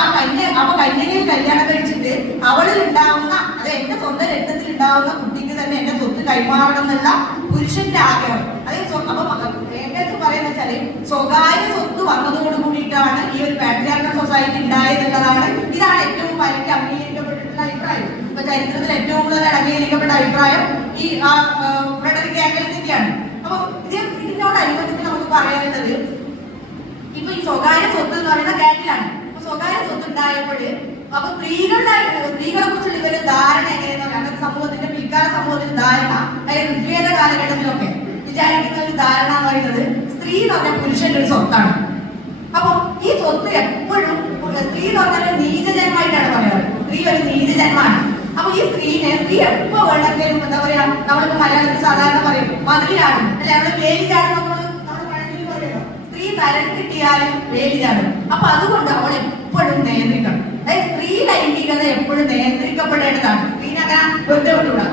കന്യകയിൽ കല്യാണം കഴിച്ചിട്ട് അവളിൽ ഉണ്ടാവുന്ന, അത് എന്റെ സ്വന്തം രക്തത്തിൽ ഉണ്ടാവുന്ന കുട്ടിക്ക് തന്നെ എന്റെ സ്വത്ത് കൈമാറണം എന്നുള്ള പുരുഷന്റെ ആഗ്രഹം. അപ്പൊ പറയുന്ന വെച്ചാല് സ്വകാര്യ സ്വത്ത് വന്നതോട് കൂടിയിട്ടാണ് ഈ ഒരു പാട്രിയാർക്കൽ സൊസൈറ്റി ഉണ്ടായെന്നുള്ളതാണ്. ഇതാണ് ഏറ്റവും പരക്കെ അംഗീകരിക്കപ്പെട്ടിട്ടുള്ള അഭിപ്രായം. ഇപ്പൊ ചരിത്രത്തിൽ ഏറ്റവും കൂടുതൽ അംഗീകരിക്കപ്പെട്ട അഭിപ്രായം ഈ ഫ്രെഡറിക് ആംഗൽസിന്റെയാണ്. അപ്പൊ ഇതിനോടനുബന്ധിച്ച് നമുക്ക് പറയാനുള്ളത്, ഇപ്പൊ ഈ സ്വകാര്യ സ്വത്ത് എന്ന് പറയുന്ന കാറ്റിലാണ്. സ്വകാര്യ സ്വത്ത് ഉണ്ടായപ്പോൾ അപ്പൊ സ്ത്രീകളെ കുറിച്ചുള്ള ഇവരുടെ ധാരണ എങ്ങനെയെന്ന് പറഞ്ഞാൽ അന്നത്തെ സമൂഹത്തിന്റെ, പിൽക്കാല സമൂഹത്തിന്റെ ധാരണ, അതായത് ഋഗ്വേദ കാലഘട്ടത്തിലൊക്കെ വിചാരിക്കുന്ന ഒരു ധാരണ എന്ന് പറയുന്നത് സ്ത്രീ എന്ന് പറഞ്ഞാൽ പുരുഷന്റെ ഒരു സ്വത്താണ്. അപ്പൊ ഈ സ്വത്ത് എപ്പോഴും സ്ത്രീ എന്ന് പറഞ്ഞാൽ നീചജന്മായിട്ടാണ് പറയാറ്. സ്ത്രീ ഒരു നീചജന്മാണ്. അപ്പൊ ഈ സ്ത്രീ എപ്പോ വേണമെങ്കിലും എന്താ പറയാ, നമ്മളിപ്പോ മലയാളത്തിൽ സാധാരണ പറയും മതിലാണ്, അല്ലെ, നമ്മള് വേലി ചാടും. സ്ത്രീ തരം കിട്ടിയാലും വേലി ചാടും. അപ്പൊ അതുകൊണ്ട് അവൾ എപ്പോഴും നിയന്ത്രിക്കണം. അതായത് സ്ത്രീ ലൈംഗികത എപ്പോഴും നിയന്ത്രിക്കപ്പെടേണ്ടതാണ്. സ്ത്രീനെ അങ്ങനെ വെറുതെ വിട്ടുകൂടാ.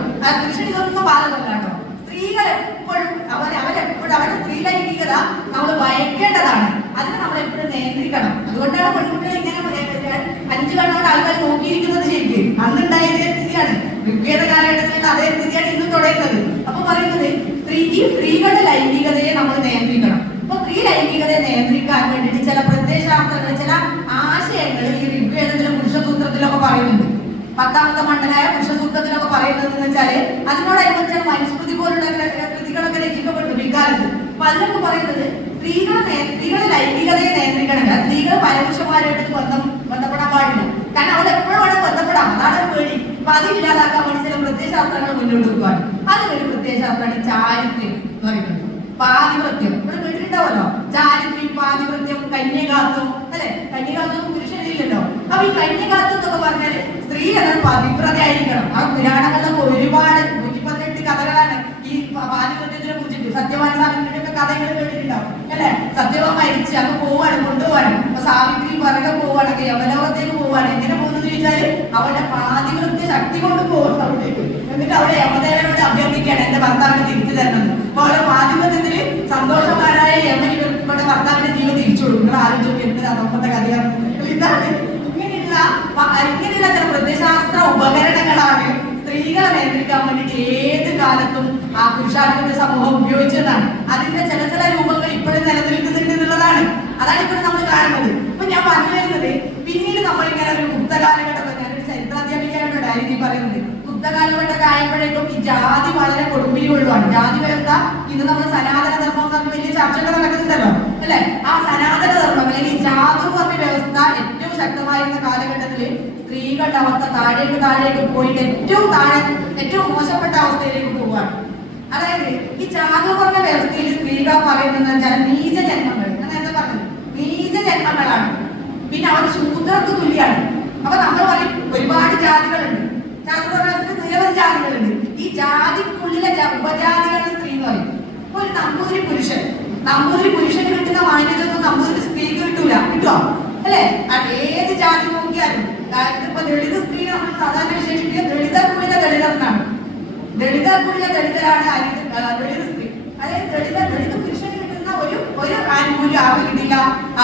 പുരുഷൻ ഇതൊന്നും ബാധകമല്ല കേട്ടോ. സ്ത്രീകൾ എപ്പോഴും അവരെപ്പോഴും അവരുടെ സ്ത്രീ ലൈംഗികത നമ്മൾ വയക്കേണ്ടതാണ്. അതിനെ നമ്മൾ എപ്പോഴും നിയന്ത്രിക്കണം. അതുകൊണ്ടാണ് പെൺകുട്ടികൾ ഇങ്ങനെ 5 കണ്ണോട് ആൾക്കാർ നോക്കിയിരിക്കുന്നത്. ശരിക്കും അന്നുണ്ടായ ഇതേ സ്ഥിതിയാണ്, ഋഗ്വേദ കാലഘട്ടത്തിലുള്ള അതേ സ്ഥിതിയാണ് ഇന്നും തുടരുന്നത്. അപ്പൊ പറയുന്നത് ഈ സ്ത്രീകളുടെ ലൈംഗികതയെ നമ്മൾ നിയന്ത്രിക്കണം. അപ്പൊ സ്ത്രീ ലൈംഗികതയെ നിയന്ത്രിക്കാൻ വേണ്ടിയിട്ട് ചില പ്രത്യയശാസ്ത്രങ്ങൾ, ചില ആശയങ്ങൾ ഈ ഋഗ്വേദത്തിലും പുരുഷസൂത്രത്തിലൊക്കെ പറയുന്നുണ്ട്. 10ാമത്തെ മണ്ഡലായ പുരുഷസൂത്രത്തിലൊക്കെ പറയുന്നത് എന്ന് വെച്ചാല് അതിനോടനുബന്ധിച്ച മനുസ്മൃതി പോലുള്ള കൃതികളൊക്കെ രചിക്കപ്പെട്ടു പിൽക്കാലത്ത്. അപ്പൊ അതിലൊക്കെ പറയുന്നത് സ്ത്രീകളെ ലൈംഗികതയെ നിയന്ത്രിക്കണില്ല. സ്ത്രീകൾ പരപുരുഷന്മാരായിട്ട് ബന്ധപ്പെടാൻ പാടില്ല. കാരണം അവിടെ എപ്പോഴും അവിടെ ബന്ധപ്പെടാം, അതാണ് ഒരു പേടി. അപ്പൊ അതില്ലാതാക്കാൻ വേണ്ടി ചില പ്രത്യയശാസ്ത്രങ്ങൾ മുന്നോട്ട് വെക്കുകയാണ്. അതിലൊരു പ്രത്യയശാസ്ത്രമാണ് ചാരിത്രം എന്ന് പറയുന്നത്. പാതിവൃത്യം ഇവിടെ കേട്ടിട്ടുണ്ടാവല്ലോ. ചാരിത്രം, പാതിവൃത്യം, കന്യകാത്വം, അല്ലെ? കന്യകാത്വം പുരുഷനില്ലല്ലോ. അപ്പൊ ഈ കന്യകാത്വം എന്നൊക്കെ പറഞ്ഞാല് സ്ത്രീ എന്നാൽ പതിവ്രത ആയിരിക്കണം. ആ പുരാണങ്ങളിലൊക്കെ ഒരുപാട് 118 കഥകളാണ് ഈ പാതിവൃത്യത്തിനെ കുറിച്ചിട്ട്. സത്യവാൻ സാവിത്രിയുടെ ഒക്കെ കഥകൾ കേട്ടിട്ടുണ്ടാവും, അല്ലെ? സത്യവാൻ മരിച്ച് അങ്ങ് പോവാണ്, കൊണ്ടുപോവാണ്. അപ്പൊ സാവിത്രി പിറകെ പോവാണ്, യമലോകത്തേക്ക് പോവാണ്. എങ്ങനെ പോകുന്നു ചോദിച്ചാല് അവളുടെ പാതിവൃത്യ ശക്തി കൊണ്ട് പോകുന്നു അവിടേക്ക്. എന്നിട്ട് അവിടെ യമദേവനോട് അഭ്യർത്ഥിക്കുകയാണ് എന്റെ ഭർത്താവിനെ തിരിച്ചു തരണം. അപ്പൊ അവളെ പാതിവൃത്യത്തില് സന്തോഷക്കാരായ യമൻ ഇവരുടെ ഭർത്താവിന്റെ ജീവൻ തിരിച്ചു കൊടുക്കും. നിങ്ങൾ ആലോചിച്ചു എന്ത് അസംബന്ധ കഥയാണ്. ഇതാണ് ഇങ്ങനെയുള്ള ചില പ്രത്യയശാസ്ത്ര ഉപകരണങ്ങളാണ് സ്ത്രീ സ്ത്രീകളെ നിയന്ത്രിക്കാൻ വേണ്ടിയിട്ട് ഏത് കാലത്തും ആ പുരുഷാധിപത്യ സമൂഹം ഉപയോഗിച്ചതാണ്. അതിന്റെ ചില രൂപങ്ങൾ ഇപ്പോഴും നിലനിൽക്കുന്നുണ്ട് എന്നുള്ളതാണ്. അതാണ് ഇപ്പോഴും നമ്മൾ കാണുന്നത്. അപ്പൊ ഞാൻ പറഞ്ഞു വരുന്നത്, പിന്നീട് നമ്മളിങ്ങനെ ഒരു ഗുപ്ത കാലഘട്ടം, ഞാനൊരു ചരിത്രാധ്യാപികയാണ് ഡയറി പറയുന്നത്, ഗുപ്ത കാലഘട്ടമൊക്കെ ആയപ്പോഴേക്കും ഈ ജാതി വളരെ കൊടുമ്പിരി കൊള്ളുവാണ്. ജാതി വ്യവസ്ഥ ഇന്ന് നമ്മൾ സനാതന ധർമ്മം എന്ന് പറഞ്ഞ വലിയ ചർച്ചകൾ നടക്കുന്നുണ്ടല്ലോ അല്ലെ. ആ സനാതന ധർമ്മം അല്ലെങ്കിൽ ജാതിവർണ്ണ വ്യവസ്ഥ ഏറ്റവും ശക്തമായിരുന്ന കാലഘട്ടത്തില് സ്ത്രീകളുടെ അവസ്ഥ താഴേക്ക് പോയിട്ട് ഏറ്റവും മോശപ്പെട്ട അവസ്ഥയിലേക്ക് പോവുകയാണ്. അതായത് ഈ ജാതിവർണ്ണ വ്യവസ്ഥയിൽ സ്ത്രീകൾ പറയുന്നത് വെച്ചാൽ നീച ജന്മങ്ങൾ, ഞാൻ നേരത്തെ പറഞ്ഞത് നീച ജന്മങ്ങളാണ്. പിന്നെ അവർ ശൂദ്രർക്ക് തുല്യാണ്. അപ്പൊ നമ്മൾ പറയും ഒരുപാട് ജാതികളുണ്ട്, ജാതിവർണ്ണത്തിൽ നിരവധി ജാതികളുണ്ട്. ഈ ജാതിക്കുള്ളിലെ ഉപജാതികളുടെ സ്ത്രീ എന്ന് പറയും. ഇപ്പൊ ഒരു നമ്പൂതിരി പുരുഷന് കിട്ടുന്ന മാന്യതൊന്നും നമ്പൂതിരി സ്ത്രീക്ക് കിട്ടുമോ അല്ലെ? അത് ഏത് ജാതി നോക്കിയാലും. ഇപ്പൊ ദളിത് സ്ത്രീ നമ്മൾ സാധാരണ വിശേഷിക്കുക ദളിതക്കുള്ളിലെ ദളിതർ എന്നാണ്. ദളിതക്കുള്ളിലെ ദളിതരാണ് ദളിത് സ്ത്രീ. അതായത് ദളിത് പുരുഷന് കിട്ടുന്ന ഒരു ആനുകൂല്യം ആവ് കിട്ടില്ല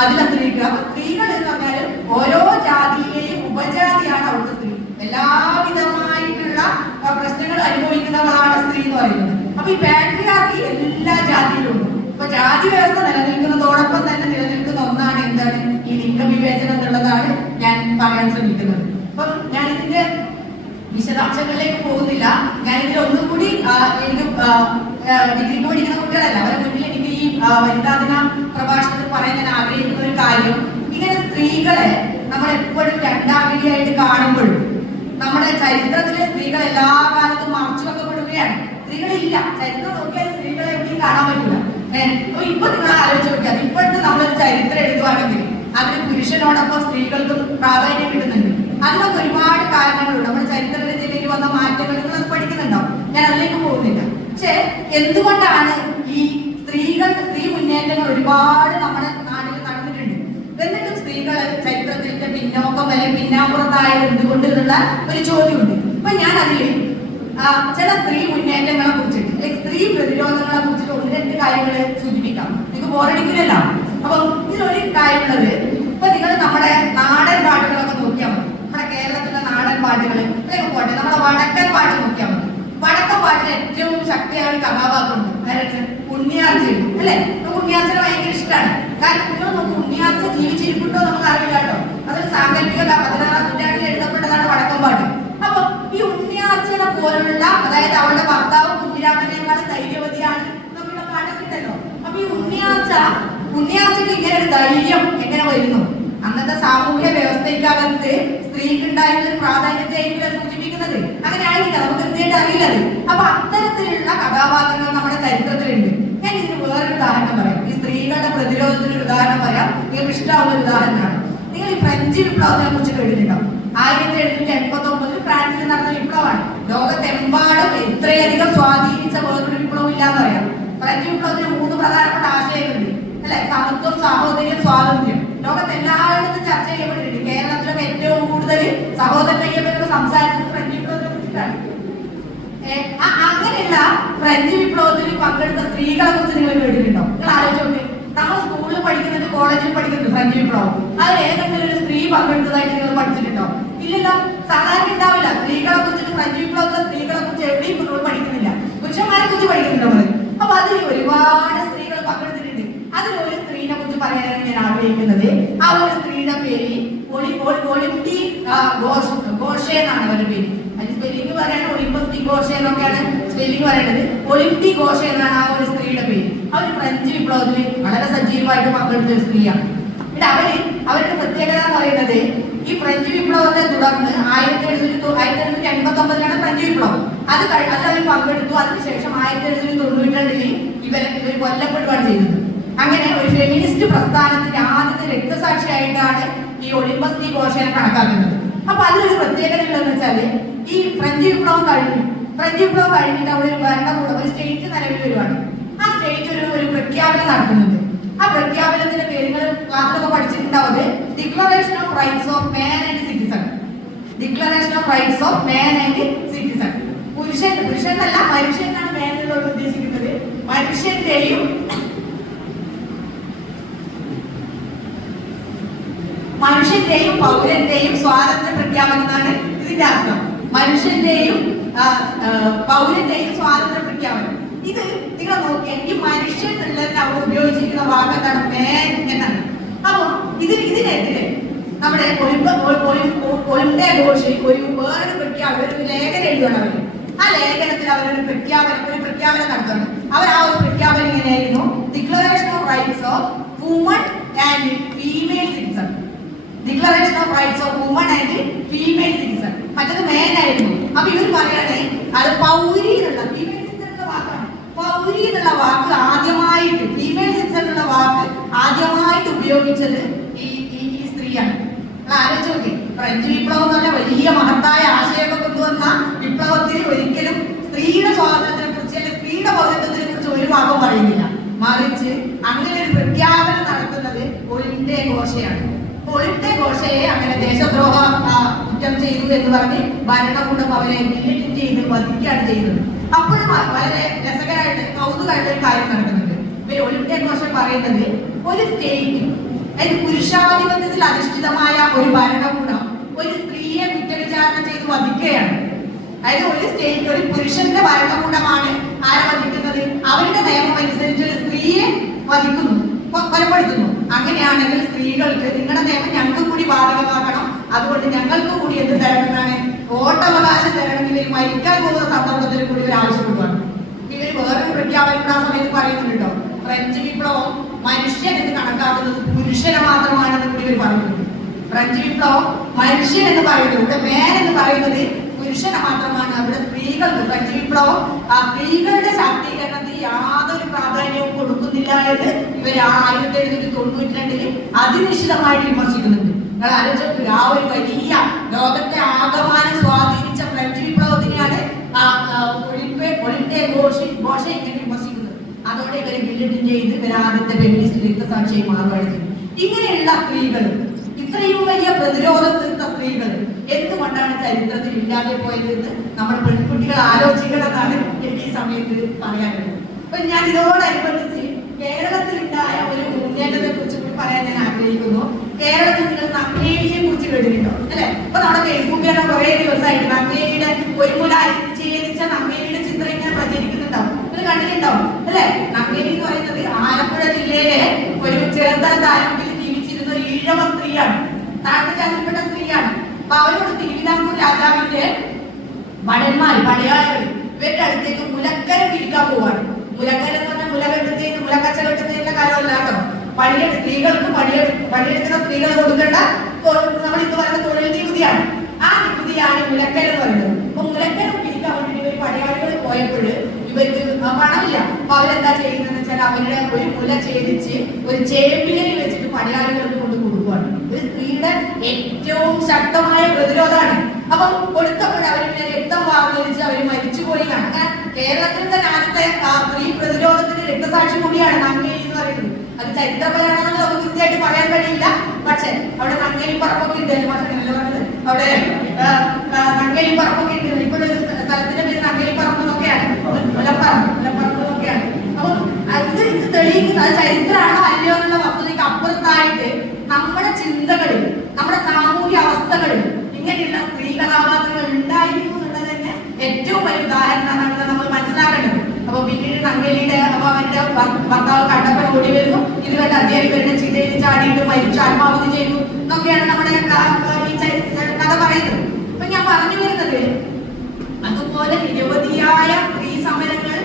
അതിലെ സ്ത്രീക്ക്. അപ്പൊ സ്ത്രീകൾ എന്ന് പറഞ്ഞാൽ ഓരോ ജാതിയിലെയും ഉപജാതിയാണ് അവിടുത്തെ സ്ത്രീ. എല്ലാവിധമായിട്ടുള്ള പ്രശ്നങ്ങൾ അനുഭവിക്കുന്നവളാണ് സ്ത്രീ എന്ന് പറയുന്നത്. അപ്പൊ ഈ പാട്രിയാർക്കി എല്ലാ ജാതിയിലും ഉണ്ട്. അപ്പൊ ജാതി വ്യവസ്ഥ നിലനിൽക്കുന്നതോടൊപ്പം തന്നെ നിലനിൽക്കുന്ന ഒന്നാണ് എന്താണ് ഈ ലിംഗവിവേചനം എന്നുള്ളതാണ് ഞാൻ പറയാൻ ശ്രമിക്കുന്നത്. അപ്പം ഞാൻ ഇതിന്റെ വിശദാംശങ്ങളിലേക്ക് പോകുന്നില്ല. ഞാൻ ഇതിൽ ഒന്നും കൂടി എനിക്ക് ഡിഗ്രിക്ക് പഠിക്കുന്ന കുട്ടികളല്ല, അവരെ മുന്നിൽ എനിക്ക് ഈ വനിതാ ദിന പ്രഭാഷണത്തിൽ പറയാൻ ഞാൻ ആഗ്രഹിക്കുന്ന ഒരു കാര്യം, ഇങ്ങനെ സ്ത്രീകളെ നമ്മൾ എപ്പോഴും രണ്ടാംഗിരിയായിട്ട് കാണുമ്പോഴും നമ്മുടെ ചരിത്രത്തിലെ സ്ത്രീകൾ എല്ലാ കാലത്തും മറച്ചു വെക്കപ്പെടുകയാണ്. സ്ത്രീകളില്ല, ചരിത്രം നോക്കിയാൽ സ്ത്രീകളെ എവിടെയും കാണാൻ പറ്റില്ല. ഇപ്പൊ നിങ്ങൾ ആലോചിച്ച് നോക്കിയാൽ ഇപ്പോഴത്തെ നമ്മളൊരു ചരിത്രം എഴുതുവാണെങ്കിൽ അതിന് പുരുഷനോടൊപ്പം സ്ത്രീകൾക്കും പ്രാധാന്യം കിട്ടുന്നുണ്ട്. അതിനൊക്കെ ഒരുപാട് കാരണങ്ങളുണ്ട്. നമ്മുടെ ചരിത്ര രചനയിൽ വന്ന മാറ്റങ്ങൾ നിങ്ങൾ പഠിക്കുന്നുണ്ടാവും, ഞാൻ അതിലേക്ക് പോകുന്നില്ല. പക്ഷെ എന്തുകൊണ്ടാണ് ഈ സ്ത്രീ മുന്നേറ്റങ്ങൾ ഒരുപാട് നമ്മുടെ നാട്ടിൽ നടന്നിട്ടുണ്ട്, എന്നിട്ടും സ്ത്രീകൾ ചരിത്രത്തിന്റെ പിന്നോക്കം അല്ലെങ്കിൽ പിന്നാമ്പുറത്തായത് എന്തുകൊണ്ട് എന്നുള്ള ഒരു ചോദ്യമുണ്ട്. അപ്പൊ ഞാൻ അതിൽ ചില സ്ത്രീ മുന്നേറ്റങ്ങളെ കുറിച്ചിട്ട് അല്ലെങ്കിൽ സ്ത്രീ പ്രതിരോധങ്ങളെ കുറിച്ചിട്ട് ഒന്ന് രണ്ട് കാര്യങ്ങൾ സൂചിപ്പിക്കാം. നിങ്ങൾക്ക് ബോറടിക്കില്ലല്ലോ. അപ്പൊ ഇതിലൊരു കാര്യമുള്ളത്, ഇപ്പൊ നിങ്ങൾ നമ്മുടെ നാടൻ പാട്ടുകളൊക്കെ നോക്കിയാൽ മതി. നമ്മുടെ കേരളത്തിലെ നാടൻ പാട്ടുകൾ പോട്ടെ, നമ്മുടെ വടക്കൻ പാട്ട് നോക്കിയാൽ മതി. വടക്കൻ പാട്ടിൽ ഏറ്റവും ശക്തിയായ കഥാപാത്രമുണ്ട്, അതായത് ഉണ്ണിയാർച്ച അല്ലെ. ഉണ്ണിയാർച്ചനെ ഭയങ്കര ഇഷ്ടമാണ്. കാരണം നിങ്ങൾ നോക്കും, ഉണ്ണിയാർച്ച ജീവിച്ചിരിപ്പുണ്ടോ നമുക്ക് അറിയില്ല കേട്ടോ. അതൊരു സാങ്കല്പിക 16ാം നൂറ്റാണ്ടിൽ എഴുതപ്പെട്ടതാണ് വടക്കൻ പാട്ട്. അപ്പൊ ഈ ഉണ്ണിയാർച്ചനെ പോലുള്ള, അതായത് അവളുടെ ഭർത്താവ് കുഞ്ഞിരാമനേക്കാളും ധൈര്യവതിയാണ് എന്നുള്ള പാട്ടൊക്കെ ഉണ്ടല്ലോ. അപ്പൊ ഈ ഉണ്ണിയാർച്ചക്ക് ഇങ്ങനെ ഒരു ധൈര്യം എങ്ങനെ വരുന്നു? അന്നത്തെ സാമൂഹ്യ വ്യവസ്ഥയ്ക്കകത്ത് സ്ത്രീക്ക് ഉണ്ടായിരുന്ന ഒരു പ്രാധാന്യത്തെയായിരിക്കില്ല സൂചിപ്പിക്കുന്നത്. അങ്ങനെ ആയിരിക്കാം, നമുക്ക് കൃത്യമായിട്ട് അറിയില്ലത്. അപ്പൊ അത്തരത്തിലുള്ള കഥാപാത്രങ്ങൾ നമ്മുടെ ചരിത്രത്തിലുണ്ട്. ഞാൻ ഇതിന് വേറൊരു ഉദാഹരണം പറയാം. ഈ സ്ത്രീകളുടെ പ്രതിരോധത്തിന് ഒരു ഉദാഹരണം പറയാം. നിങ്ങൾക്ക് ഇഷ്ടമുള്ള ഒരു ഉദാഹരണമാണ്. നിങ്ങൾ ഈ ഫ്രഞ്ച് വിപ്ലവത്തിനെ കുറിച്ച് കേട്ടിട്ടുണ്ടോ? 1789 ഫ്രാൻസിൽ നടന്ന വിപ്ലവമാണ്. ലോകത്തെമ്പാടും എത്രയധികം സ്വാധീനിച്ച വേറൊരു വിപ്ലവം ഇല്ലാന്ന് പറയാം. ഫ്രഞ്ച് വിപ്ലവത്തിന് 3 പ്രധാനപ്പെട്ട ആശയങ്ങളുണ്ട് അല്ലെ. സമത്വം, സാഹോദര്യം, സ്വാതന്ത്ര്യം. ലോകത്തെല്ലായിടത്തും ചർച്ച ചെയ്യപ്പെട്ടിട്ടുണ്ട്. കേരളത്തിലൊക്കെ ഏറ്റവും കൂടുതൽ സഹോദരനെ സംസാരിച്ചത് ഫ്രഞ്ച് വിപ്ലവത്തിനെ കുറിച്ചിട്ടാണ്. അങ്ങനെയുള്ള ഫ്രഞ്ച് വിപ്ലവത്തിൽ പങ്കെടുത്ത സ്ത്രീകളെ കുറിച്ച് നിങ്ങൾ കേട്ടിട്ടുണ്ടോ? നിങ്ങൾ ആലോചിച്ച് നോക്കി. നമ്മൾ സ്കൂളിൽ പഠിക്കുന്നുണ്ട്, കോളേജിൽ പഠിക്കുന്നുണ്ട് ഫ്രഞ്ച് വിപ്ലവം. അതിൽ ഏതെങ്കിലും ഒരു സ്ത്രീ പങ്കെടുത്തതായിട്ട് നിങ്ങൾ പഠിച്ചിട്ടുണ്ടോ? ഇല്ലല്ലോ, സാധാരണ ഉണ്ടാവില്ല. സ്ത്രീകളെ കുറിച്ചിട്ട് ഫ്രഞ്ച് വിപ്ലവത്തിലെ സ്ത്രീകളെ കുറിച്ച് എവിടെയും നമ്മൾ പഠിക്കുന്നില്ല. പുരുഷന്മാരെ കുറിച്ച് പഠിക്കുന്നുണ്ട് നമ്മൾ. അപ്പൊ അതിൽ ഒരുപാട് സ്ത്രീകൾ പങ്കെടുത്തിട്ടുണ്ട്. അതിലൊരു സ്ത്രീനെ കുറിച്ച് പറയാനാണ് ഞാൻ ആഗ്രഹിക്കുന്നത്. ആ ഒരു സ്ത്രീയുടെ പേര് ഒളിംപി ഘോഷെ എന്നാണ് അവരുടെ പേര്. അതിന് സ്പെല്ലിംഗ് പറയാണ് ഒളിമ്പസ് ഡി ഘോഷെ എന്നൊക്കെയാണ് സ്പെല്ലിംഗ് പറയേണ്ടത്. ഒളിംപി ഘോഷെ എന്നാണ് ആ ഒരു സ്ത്രീയുടെ പേര്. അവർ ഫ്രഞ്ച് വിപ്ലവത്തിൽ വളരെ സജീവമായിട്ട് പങ്കെടുത്ത ഒരു സ്ത്രീയാണ്. അവരുടെ പ്രത്യേകത എന്ന് പറയുന്നത്, ഈ ഫ്രഞ്ച് വിപ്ലവത്തെ തുടർന്ന് 1789 ഫ്രഞ്ച് വിപ്ലവം. അത് അവർ പങ്കെടുത്തു. അതിനുശേഷം 1792 ഇവർ കൊല്ലപ്പെടുകയാണ് ചെയ്തത്. അങ്ങനെ ഒരു ഫെമിനിസ്റ്റ് പ്രസ്ഥാനത്തിന്റെ ആദ്യത്തെ രക്തസാക്ഷിയായിട്ടാണ് ഈ ഒളിമ്പസ് ഡി ഘോഷനെ കണക്കാക്കുന്നത്. അപ്പൊ അതിലൊരു പ്രത്യേകത ഉള്ളതെന്ന് വെച്ചാല്, ഈ ഫ്രഞ്ച് വിപ്ലവം കഴിഞ്ഞിട്ട് അവിടെ ഒരു ഭരണകൂടം, ഒരു സ്റ്റേറ്റ് നിലവിൽ വരുവാണ്. ആ സ്റ്റേറ്റ് ഒരു പ്രഖ്യാപനം നടത്തുന്നുണ്ട്. ആ പ്രഖ്യാപനത്തിന്റെ പേരുകൾ ക്ലാസ്സിലൊക്കെ പഠിച്ചിട്ടുണ്ടാവും. Declaration of rights of man and citizen. Declaration of rights of man and citizen. പുരുഷനല്ല, മനുഷ്യനാണ് മാൻ എന്നുള്ളത് ഉദ്ദേശിക്കുന്നത്. മനുഷ്യന്റെയും പൗരന്റെയും സ്വാതന്ത്ര്യ പ്രഖ്യാപനം എന്നാണ് ഇതിന്റെ അർത്ഥം. മനുഷ്യന്റെയും പൗരന്റെയും സ്വാതന്ത്ര്യ പ്രഖ്യാപനം. ഇത് നിങ്ങൾ നോക്കിയാൽ ഈ മനുഷ്യൻ എന്നുള്ളതിന് അവർ ഉപയോഗിച്ചിരിക്കുന്ന വാക്ക് എന്താണ്? മാൻ എന്നാണ്. അപ്പൊ ഇതിനെതിരെ നമ്മുടെ ഒളിമ്പിയ ഘോഷ് വേറൊരു പ്രഖ്യാപനം, ഒരു ലേഖനം എഴുതുകയാണ് അവർ. ആ ലേഖനത്തിൽ അവരൊരു പ്രഖ്യാപനം നടത്തുന്നു. അവർ ആ ഒരു പ്രഖ്യാപനം ഇങ്ങനെയായിരുന്നു: declaration of rights of woman and female citizen. Declaration of rights of woman and female citizen. മറ്റത് മേൻ ആയിരുന്നു. അപ്പൊ ഇവർ പറയണേ അത് പൗരി എന്നുള്ള ഫീമെയിൽ സിറ്റിസൺ എന്നുള്ള വാക്കാണ്. പൗരി എന്നുള്ള വാക്ക് ആദ്യമായിട്ട്, ഫീമെയിൽ സിറ്റിസൺ എന്നുള്ള വാക്ക് ആദ്യമായിട്ട് ഉപയോഗിച്ചത് ഈ സ്ത്രീയാണ്. ആലോചിച്ച് നോക്കി. ഫ്രഞ്ച് വിപ്ലവം എന്ന് പറഞ്ഞാൽ വലിയ മഹത്തായ ആശയമൊക്കെ കൊണ്ടുവന്ന വിപ്ലവത്തിൽ ഒരിക്കലും സ്ത്രീയുടെ സ്വാതന്ത്ര്യത്തെ കുറിച്ച് അല്ലെങ്കിൽ സ്ത്രീയുടെ പൗരത്വത്തിനെ കുറിച്ച് ഒരു വാക്കും പറയുന്നില്ല. മറിച്ച് അങ്ങനെ ഒരു പ്രഖ്യാപനം നടത്തുന്നത് ഒളിമ്പിയ ഘോഷയാണ്. ഒളിമ്പിയ ഘോഷയെ അങ്ങനെ ദേശദ്രോഹ കുറ്റം ചെയ്തു എന്ന് പറഞ്ഞ് ഭരണകൂടം അവരെ ഗില്ലിറ്റിൻ ചെയ്ത് വധിക്കുകയാണ് ചെയ്യുന്നത്. അപ്പോഴും വളരെ രസകരമായിട്ട് കൗതുകമായിട്ട് ഒരു കാര്യം നടക്കുന്നുണ്ട്. ഇവർ ഒളിമ്പിയ ഘോഷ പറയുന്നത് ഒരു സ്റ്റേറ്റ്, അതായത് പുരുഷാധിപത്യത്തിൽ അധിഷ്ഠിതമായ ഒരു ഭരണകൂടം ഒരു സ്ത്രീയെ കുറ്റവിചാരണ ചെയ്ത് വധിക്കുകയാണ്. അതായത് ഒരു സ്റ്റേറ്റ്, ഒരു പുരുഷന്റെ ഭരണകൂടമാണ് ആരെ വധിക്കുന്നത്? അവരുടെ നിയമം അനുസരിച്ച് ഒരു സ്ത്രീയെ വധിക്കുന്നു, കൊലപ്പെടുത്തുന്നു. അങ്ങനെയാണെങ്കിൽ സ്ത്രീകൾക്ക് നിങ്ങളുടെ നിയമം ഞങ്ങൾക്ക് കൂടി ബാധകമാക്കണം, അതുകൊണ്ട് ഞങ്ങൾക്ക് കൂടി എന്ത് തരണമെന്നാണ്? വോട്ടവകാശം തരണമെങ്കിൽ മരിക്കാൻ പോകുന്ന സന്ദർഭത്തിൽ കൂടി ഒരു ആവശ്യപ്പെടുവാണ്. ഇവർ വേറൊരു പ്രഖ്യാപനം ആ സമയത്ത് പറയുന്നുണ്ടോ? ഫ്രഞ്ച് വിപ്ലവം മനുഷ്യൻ എന്ന് കണക്കാക്കുന്നത് പുരുഷനെ മാത്രമാണെന്ന് കൂടി ഇവർ പറയുന്നുണ്ട്. ഫ്രഞ്ച് വിപ്ലവം മനുഷ്യൻ എന്ന് പറയുന്നത്, ഇവിടെ മേൻ എന്ന് പറയുന്നത് പുരുഷനെ മാത്രമാണ്. അവിടെ സ്ത്രീകൾക്ക് ഫ്രഞ്ച് വിപ്ലവം ആ സ്ത്രീകളുടെ ശാക്തീകരണത്തിന് യാതൊരു പ്രാധാന്യവും കൊടുക്കുന്നില്ല എന്ന് ഇവർ 1792 അതിനിശ്ചിതമായിട്ട് വിമർശിക്കുന്നുണ്ട്. നിങ്ങൾ ആലോചിച്ചു, ആ ഒരു വലിയ ലോകത്തെ ആകമാനം സ്വാധീനിച്ച ഫ്രഞ്ച് വിപ്ലവത്തിനെയാണ് ഒളിമ്പിയ ഘോഷ ഇങ്ങനെ വിമർശിക്കുന്നത്. അതോടെ ഇവരെ ഗില്ലിറ്റിൻ ചെയ്ത് ഇവർ ആദ്യത്തെ ഫെമിനിസ്റ്റ് രക്തസാക്ഷിയായി മാറുകയാണ്. ഇങ്ങനെയുള്ള സ്ത്രീകൾ, ഇത്രയും വലിയ പ്രതിരോധം തീർത്ത സ്ത്രീകൾ എന്തുകൊണ്ടാണ് ചരിത്രത്തിൽ ഇല്ലാതെ പോയതെന്ന് നമ്മുടെ പെൺകുട്ടികൾ ആലോചിക്കണമെന്നാണ് എനിക്ക് ഈ സമയത്ത് പറയാനുള്ളത്. അപ്പൊ ഞാൻ ഇതോടനുബന്ധിച്ച് കേരളത്തിൽ ഉണ്ടായ ഒരു മുന്നേറ്റത്തെ കുറിച്ച് കൂടി പറയാൻ ഞാൻ ആഗ്രഹിക്കുന്നു. കേരളത്തിൽ നിങ്ങൾ നങ്ങേലിയെ കുറിച്ച് കേട്ടിട്ടുണ്ടോ? അല്ലെ? അപ്പൊ നമ്മുടെ ഫേസ്ബുക്കിലൊക്കെ കുറെ ദിവസമായിട്ട് നങ്ങേലിയുടെ ഒരു മുല ഛേദിച്ച നങ്ങേലിയുടെ ചിത്രം ഇങ്ങനെ പ്രചരിക്കുന്നുണ്ടാവും. ഇത് കണ്ടിട്ടുണ്ടാവും അല്ലെ? നങ്ങേലി എന്ന് പറയുന്നത് ആലപ്പുഴ ജില്ലയിലെ ഒരു ചെറുതല താലൂക്കിൽ ജീവിച്ചിരുന്ന ഒരു ഈഴവ സ്ത്രീയാണ്, താഴ്ന്ന ജാതിയിൽപ്പെട്ട സ്ത്രീയാണ്. അപ്പൊ അവരോട് തിരുവിതാംകൂർ രാജാവിന്റെ ഭടന്മാർ, പടയാളികൾ ഇവരുടെ അടുത്തേക്ക് മുലക്കരം പിരിക്കാൻ പോവാണ്. മുലക്കരം എന്ന് പറഞ്ഞാൽ മുല കെട്ടുന്നതിന്, മുലക്കച്ച കെട്ടുന്നതിന്റെ കാര്യമല്ല കേട്ടോ. സ്ത്രീകൾക്ക് പണിയെടുക്കുന്ന സ്ത്രീകൾ കൊടുക്കേണ്ട നമ്മൾ ഇന്ന് പറയുന്ന തൊഴിൽ നികുതിയാണ്. ആ നികുതിയാണ് മുലക്കരം എന്ന് പറയുന്നത്. അപ്പൊ മുലക്കരം പിരിക്കാൻ വേണ്ടി ഇവർ പടയാളികൾ പോയപ്പോൾ ഇവർക്ക് പണമില്ല. അപ്പൊ അവരെന്താ ചെയ്യുന്നതെന്ന് വെച്ചാൽ അവരുടെ ഒരു മുല ഛേദിച്ച് ഒരു ചേമ്പിലേക്ക് വെച്ചിട്ട് പടയാളികൾക്ക് കൊണ്ട് കൊടുക്കുകയാണ്. ഒരു സ്ത്രീയുടെ ഏറ്റവും ശക്തമായ പ്രതിരോധമാണ്. അപ്പൊ കൊടുത്തപ്പോൾ അവരിങ്ങനെ രക്തം വാങ്ങിച്ച് അവർ മരിച്ചുപോയി എന്നാണ്. അങ്ങനെ കേരളത്തിൽ തന്നെ ആദ്യത്തെ സ്ത്രീ പ്രതിരോധത്തിന്റെ രക്തസാക്ഷി കൂടിയാണ് നങ്ങേലി എന്ന് പറയുന്നത്. അത് ചരിത്രപരമാണെന്ന് നമുക്ക് കൃത്യമായിട്ട് പറയാൻ കഴിയില്ല. പക്ഷെ അവിടെ നങ്ങേലി പറമ്പൊക്കെ ഉണ്ട്. പറഞ്ഞത് അവിടെ നങ്ങേലി പറമ്പൊക്കെ ഉണ്ട്. ഇപ്പോഴൊരു സ്ഥലത്തിന്റെ പേര് നങ്ങേലി പറമ്പ് എന്നൊക്കെയാണ്, മുലപ്പറമ്പ് എന്നൊക്കെയാണ്. അപ്പൊ ഇത് തെളിയിക്കുന്നത് അത് ചരിത്രമാണോ അല്ലയോ എന്നുള്ള വസ്തുതയ്ക്ക് അപ്പുറത്തായിട്ട് നമ്മുടെ ചിന്തകളിൽ, നമ്മുടെ സാമൂഹ്യ അവസ്ഥകളിൽ ഇങ്ങനെയുള്ള സ്ത്രീ കഥാപാത്രങ്ങൾ ഉണ്ടായിരുന്നു എന്നുള്ളത് തന്നെ ഏറ്റവും വലിയ ഉദാഹരണമാണ് നമ്മൾ മനസ്സിലാക്കേണ്ടത്. അപ്പൊ പിന്നീട് നങ്ങേലിയുടെ അവന്റെ ഭർത്താവ് കണ്ടപ്പൻ ഓടി വരുന്നു. ഇത് കണ്ട് അദ്ദേഹം ഇവരുടെ ചിതയിൽ ചാടിയിട്ട് മരിച്ചു ആത്മാഹുതി ചെയ്തു എന്നൊക്കെയാണ് നമ്മുടെ ഈ കഥ പറയുന്നത്. അപ്പൊ ഞാൻ പറഞ്ഞു വരുന്നത്, അതുപോലെ നിരവധിയായ സ്ത്രീ സമരങ്ങൾ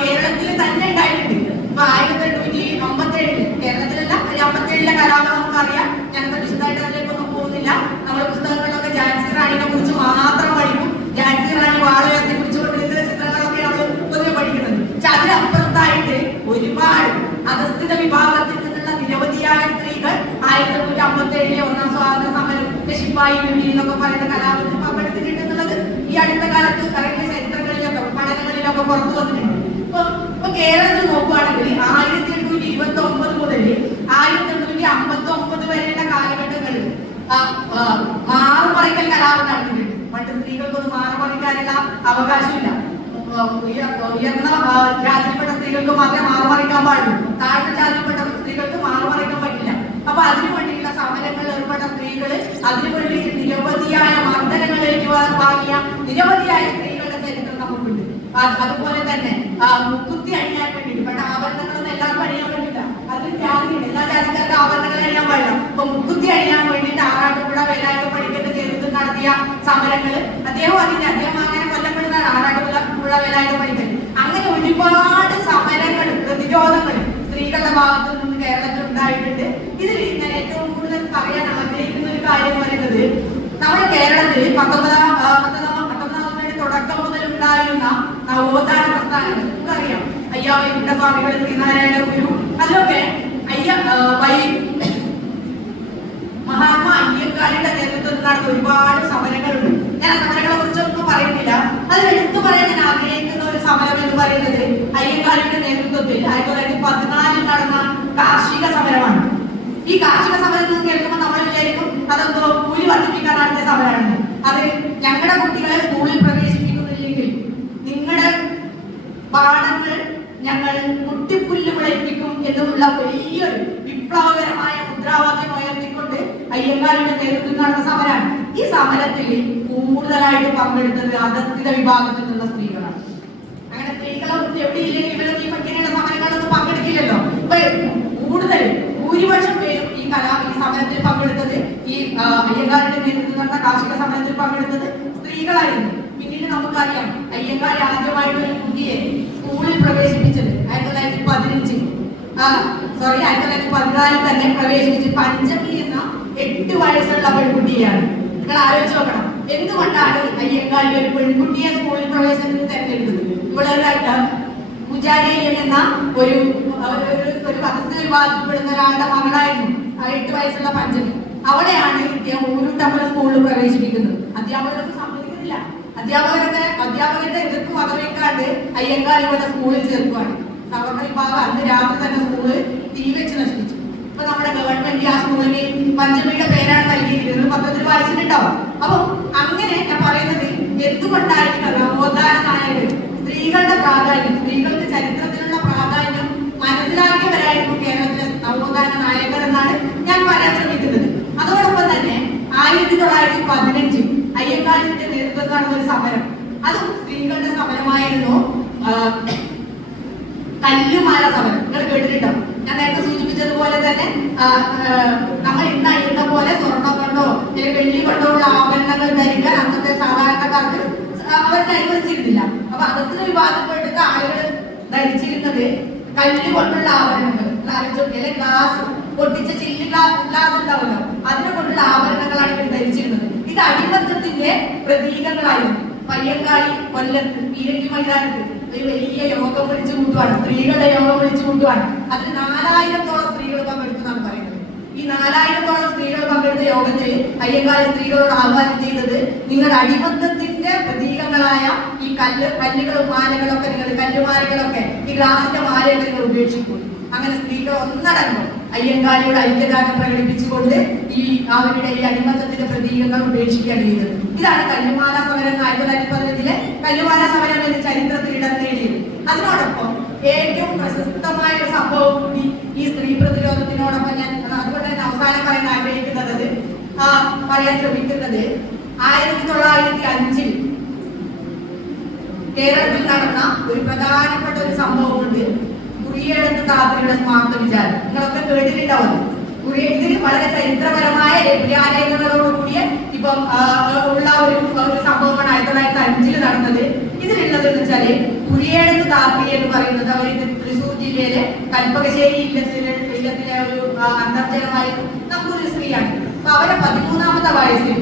കേരളത്തിൽ തന്നെ ഉണ്ടായിട്ടുണ്ട്. ഇപ്പൊ 1857 കേരളത്തിലല്ല, 57 കലാപം നമുക്കറിയാം. ഞാനത് വിശദമായിട്ട് അതിലേക്കൊന്നും പോകുന്നില്ല. നമ്മുടെ പുസ്തകങ്ങളിലൊക്കെ ഝാൻസി റാണിനെ കുറിച്ച് മാത്രം പഠിക്കും. ഝാൻസി റാണി വാളയത്തി കുറിച്ചുകൊണ്ടിരുന്ന ചിത്രങ്ങളൊക്കെ നമ്മൾ പൊതുവെ പഠിക്കുന്നത്. പക്ഷെ അതിനപ്പുറത്തായിട്ട് ഒരുപാട് അധസ്ഥിത വിഭാഗത്തിൽ നിന്നുള്ള നിരവധിയായ സ്ത്രീകൾ 1857 ഒന്നാം സ്വാതന്ത്ര്യ സമരം, ശിപ്പായി യൂണിയൻ എന്നൊക്കെ പറയുന്ന കലാപത്തിൽ പങ്കെടുത്തിട്ടുണ്ട് എന്നുള്ളത് ഈ അടുത്ത കാലത്ത് കറക്റ്റ് ചരിത്രങ്ങളിലൊക്കെ പഠനങ്ങളിലൊക്കെ പുറത്തു വന്നിട്ടുണ്ട്. ഇപ്പൊ കേരളത്തിൽ നോക്കുകയാണെങ്കിൽ 1829 മുതൽ 1859 വരെയുള്ള കാലഘട്ടങ്ങളിൽ മാറുമറിക്കൽ കലാപം നടന്നിട്ടുണ്ട്. പണ്ട് സ്ത്രീകൾക്കൊന്നും മാറുമറിക്കാനുള്ള അവകാശമില്ല. ഉയർന്ന ജാതിയിൽപ്പെട്ട സ്ത്രീകൾക്ക് മാത്രമേ മാറുമറിക്കാൻ പാടുള്ളൂ. താഴ്ന്ന ജാതിയിൽപ്പെട്ട സ്ത്രീകൾക്ക് മാറുമറിക്കാൻ പറ്റില്ല. അപ്പൊ അതിനു വേണ്ടിയുള്ള സമരങ്ങളിൽ ഏർപ്പെട്ട സ്ത്രീകള്, അതിനുവേണ്ടി നിരവധിയായ മർദ്ദനങ്ങളിലേക്ക് വാങ്ങിയ നിരവധിയായ സ്ത്രീകളുടെ അതുപോലെ തന്നെ മുക്കുത്തി അണിയാൻ വേണ്ടിയിട്ട് പണ്ട് ആഭരണങ്ങളൊന്നും എല്ലാവർക്കും അണിയാൻ പറ്റില്ല. അതിന് ജാതിയുണ്ട്, എല്ലാ ജാതിക്കാർക്ക് ആഭരണങ്ങൾ അണിയാൻ പാടില്ല. അപ്പൊ മുക്കുത്തി അണിയാൻ വേണ്ടിയിട്ട് ആറാട്ടുപുഴ വേലായുധ പണിക്കരുടെ നേതൃത്വം നടത്തിയ സമരങ്ങൾ അദ്ദേഹം അങ്ങനെ കൊല്ലപ്പെടുന്നതാണ്. ആറാട്ടുപുഴ വേലായുധ പണിക്കർ അങ്ങനെ ഒരുപാട് സമരങ്ങൾ, പ്രതിരോധങ്ങൾ സ്ത്രീകളുടെ ഭാഗത്തു നിന്ന് കേരളത്തിൽ ഉണ്ടായിട്ടുണ്ട്. ഇതിൽ ഞാൻ ഏറ്റവും കൂടുതൽ പറയാൻ ആഗ്രഹിക്കുന്ന ഒരു കാര്യം പറയുന്നത്, നമ്മുടെ കേരളത്തിൽ 19ാം നൂറ്റാണ്ടിന്റെ തുടക്കം മുതൽ ഉണ്ടായിരുന്ന നവോത്ഥാന പ്രസ്ഥാനങ്ങൾ നമുക്കറിയാം. അയ്യാവയ്യപ്പ സ്വാമികൾ, ശ്രീനാരായണ ഗുരു, അതിലൊക്കെ മഹാത്മാ അയ്യങ്കാളിയുടെ നേതൃത്വത്തിൽ നടന്ന ഒരുപാട് സമരങ്ങളുണ്ട്. ഞാൻ ആ സമരങ്ങളെ കുറിച്ചൊന്നും പറയുന്നില്ല. അതിൽ എടുത്തു പറയാൻ ഞാൻ ആഗ്രഹിക്കുന്ന ഒരു സമരം എന്ന് പറയുന്നത് അയ്യങ്കാളിയുടെ നേതൃത്വത്തിൽ 1914 നടന്ന കാർഷിക സമരമാണ്. ഈ കാർഷിക സമരം എന്ന് കേൾക്കുമ്പോൾ നമ്മൾ വിചാരിക്കും അതെന്തോ കൂലി വർദ്ധിപ്പിക്കാൻ നടത്തിയ സമരമാണ്. അത് ഞങ്ങളുടെ കുട്ടികളെ സ്കൂളിൽ പ്രവേശിപ്പിക്കുന്നില്ലെങ്കിൽ നിങ്ങളുടെ പാഠങ്ങൾ ഞങ്ങൾ മുട്ടിപ്പുല്ല് വിളയിപ്പിക്കും എന്നുള്ള വലിയൊരു വിപ്ലവകരമായ മുദ്രാവാക്യം ഉയർത്തിക്കൊണ്ട് അയ്യങ്കാളിയുടെ നേതൃത്വത്തിൽ നടന്ന സമരമാണ്. ഈ സമരത്തിൽ കൂടുതലായിട്ട് പങ്കെടുത്തത് അധസ്ഥിത വിഭാഗത്തിൽ നിന്നുള്ള സ്ത്രീകളാണ്. അങ്ങനെ സ്ത്രീകളെ എവിടെയില്ലെങ്കിൽ ഇവരൊക്കെ ഇങ്ങനെയുള്ള സമരങ്ങളൊന്നും പങ്കെടുക്കില്ലല്ലോ. അപ്പൊ കൂടുതൽ ഭൂരിപക്ഷം പേരും ഈ സമരത്തിൽ പങ്കെടുത്തത്, ഈ അയ്യങ്കാളിയുടെ നേതൃത്വത്തിൽ നടന്ന കാർഷിക സമരത്തിൽ പങ്കെടുത്തത് സ്ത്രീകളായിരുന്നു. പിന്നീട് നമുക്കറിയാം അയ്യങ്കാളി ആദ്യമായിട്ട് ഒരു കുട്ടിയെ സ്കൂളിൽ പ്രവേശിപ്പിച്ചത് 1914 തന്നെ പ്രവേശിപ്പിച്ച് പഞ്ചമി എന്ന 8 വയസ്സുള്ള പെൺകുട്ടിയാണ്. നിങ്ങൾ ആലോചിച്ച് നോക്കണം, എന്തുകൊണ്ടാണ് അയ്യങ്കാളി ഒരു പെൺകുട്ടിയെ സ്കൂളിൽ പ്രവേശനത്തിന് തെരഞ്ഞെടുത്തത്? ഇവിടെ മുജാരിയൻ എന്ന ഒരു പദ്ധതി വിഭാഗത്തിൽപ്പെടുന്ന ഒരാളുടെ മകളായിരുന്നു 8 വയസ്സുള്ള പഞ്ചമി. അവിടെയാണ് ഇദ്ദേഹം ഊരുട്ടമ്പല സ്കൂളിൽ പ്രവേശിപ്പിക്കുന്നത്. അധ്യാപകർക്ക് സമ്മതിക്കുന്നില്ല. അധ്യാപകരുടെ എതിർപ്പ് വകവെക്കാണ്ട് അയ്യങ്കാളി ഇവിടെ സ്കൂളിൽ ചേർക്കുവാണ്. സവർണ വിഭാഗം അന്ന് രാത്രി തന്നെ സ്കൂള് തീവെച്ച് നശിപ്പിച്ചു. ഇപ്പൊ നമ്മുടെ ഗവൺമെന്റ് ആ സ്കൂളിന് പഞ്ചമിയുടെ പേരാണ് നൽകിയിരിക്കുന്നത്. പത്രത്തിൽ വായിച്ചിട്ടുണ്ടാവും. അപ്പൊ അങ്ങനെ ഞാൻ പറയുന്നത്, എന്തുകൊണ്ടായിരിക്കും നവോത്ഥാന നായകർ സ്ത്രീകളുടെ പ്രാധാന്യം, സ്ത്രീകളുടെ ചരിത്രത്തിലുള്ള പ്രാധാന്യം മനസ്സിലാക്കിയവരായിരുന്നു കേരളത്തിലെ നവോത്ഥാന നായകർ എന്നാണ് ഞാൻ പറയാൻ ശ്രമിക്കുന്നത്. അതോടൊപ്പം തന്നെ 1915 അയ്യങ്കാളിയുടെ നേതൃത്വത്തിൽ നടന്ന ഒരു സമരം, അതും സ്ത്രീകളുടെ സമരമായിരുന്നു. കല്ലുമാല സമരം നിങ്ങൾ കേട്ടിട്ടുണ്ടാവും. ഞാൻ നേരത്തെ സൂചിപ്പിച്ചതുപോലെ തന്നെ നമ്മൾ ഇന്ന് അയ്യുന്ന പോലെ സ്വർണ്ണം കൊണ്ടോ അല്ലെങ്കിൽ വെള്ളി കൊണ്ടോ ഉള്ള ആഭരണങ്ങൾ ധരിക്കാൻ അന്നത്തെ സാധാരണക്കാർക്ക് അവർക്ക് അനുവദിച്ചിരുന്നില്ല. അപ്പൊ അധസ്ഥിത വിഭാഗത്തിൽപ്പെട്ട ആളുകൾ ധരിച്ചിരുന്നത് കല്ല് കൊണ്ടുള്ള ആഭരണങ്ങൾ, ഗ്ലാസ് പൊട്ടിച്ച ചില്ല് ഗ്ലാസ് ഉണ്ടാവുമല്ലോ, അതിനെ കൊണ്ടുള്ള ആഭരണങ്ങളാണ് ഇവർ ധരിച്ചിരുന്നത്. ഇത് അടിമത്തത്തിന്റെ പ്രതീകങ്ങളായിരുന്നു. അയ്യങ്കാളി കൊല്ലത്ത് പീരങ്കി മൈതാനത്ത് ഒരു വലിയ യോഗം വിളിച്ചു കൂട്ടുവാണ്, സ്ത്രീകളുടെ യോഗം വിളിച്ചു കൂട്ടുവാണ്. അതിന് 4000-ഓളം സ്ത്രീകൾ പങ്കെടുത്തെന്നാണ് പറയുന്നത്. ഈ 4000-ഓളം സ്ത്രീകൾ പങ്കെടുത്ത യോഗത്തിൽ അയ്യങ്കാളി സ്ത്രീകളോട് ആഹ്വാനം ചെയ്തത്, നിങ്ങളുടെ അടിമത്തത്തിന്റെ പ്രതീകങ്ങളായ ഈ കല്ലുകളും മാലകളൊക്കെ, നിങ്ങൾ കല്ലുമാലകളൊക്കെ, ഈ ഗ്ലാസിന്റെ മാലയൊക്കെ നിങ്ങൾ ഉപേക്ഷിക്കും. അങ്ങനെ സ്ത്രീകൾ ഒന്നടങ്കം അയ്യങ്കാളിയുടെ ഐക്യദാർഢ്യം പ്രകടിപ്പിച്ചുകൊണ്ട് അവരുടെ ഈ അടിമത്തത്തിന്റെ പ്രതീകങ്ങൾ ഉപേക്ഷിക്കുകയാണ് ചെയ്തത്. ഇതാണ് കല്ലുമാല സമരം. 1915 കല്ലുമാല സമരം എന്ന് ചരിത്രത്തിൽ ഇടം നേടിയത്. അതിനോടൊപ്പം ഏറ്റവും പ്രശസ്തമായ ഒരു സംഭവം കൂടി ഈ സ്ത്രീ പ്രതിരോധത്തിനോടൊപ്പം ഞാൻ അതുകൊണ്ട് തന്നെ അവസാനം പറയാൻ ആഗ്രഹിക്കുന്നത്, പറയാൻ ശ്രമിക്കുന്നത്, 1905 കേരളത്തിൽ നടന്ന ഒരു പ്രധാനപ്പെട്ട ഒരു സംഭവമുണ്ട്. കുറിയെടുത്ത് താത്രിയുടെ സ്മാർത്ത വിചാരം നിങ്ങളൊക്കെ കേട്ടിട്ടുണ്ടാവും. ഇതിന് വളരെ ചരിത്രപരമായ രേഖകളോടുകൂടിയ ഇപ്പം ഉള്ള ഒരു സംഭവമാണ് 1905 നടന്നത്. ഇതിലുള്ളത് എന്ന് വെച്ചാല് കുറിയെടുത്ത് താത്രി എന്ന് പറയുന്നത് അവർ തൃശ്ശൂർ ജില്ലയിലെ കൽപ്പകശ്ശേരി ഇല്ലത്തിലെ ഒരു അന്തർജനമായ നമ്പൂതിരി സ്ത്രീയാണ്. അപ്പൊ അവരെ 13ാമത്തെ വയസ്സിൽ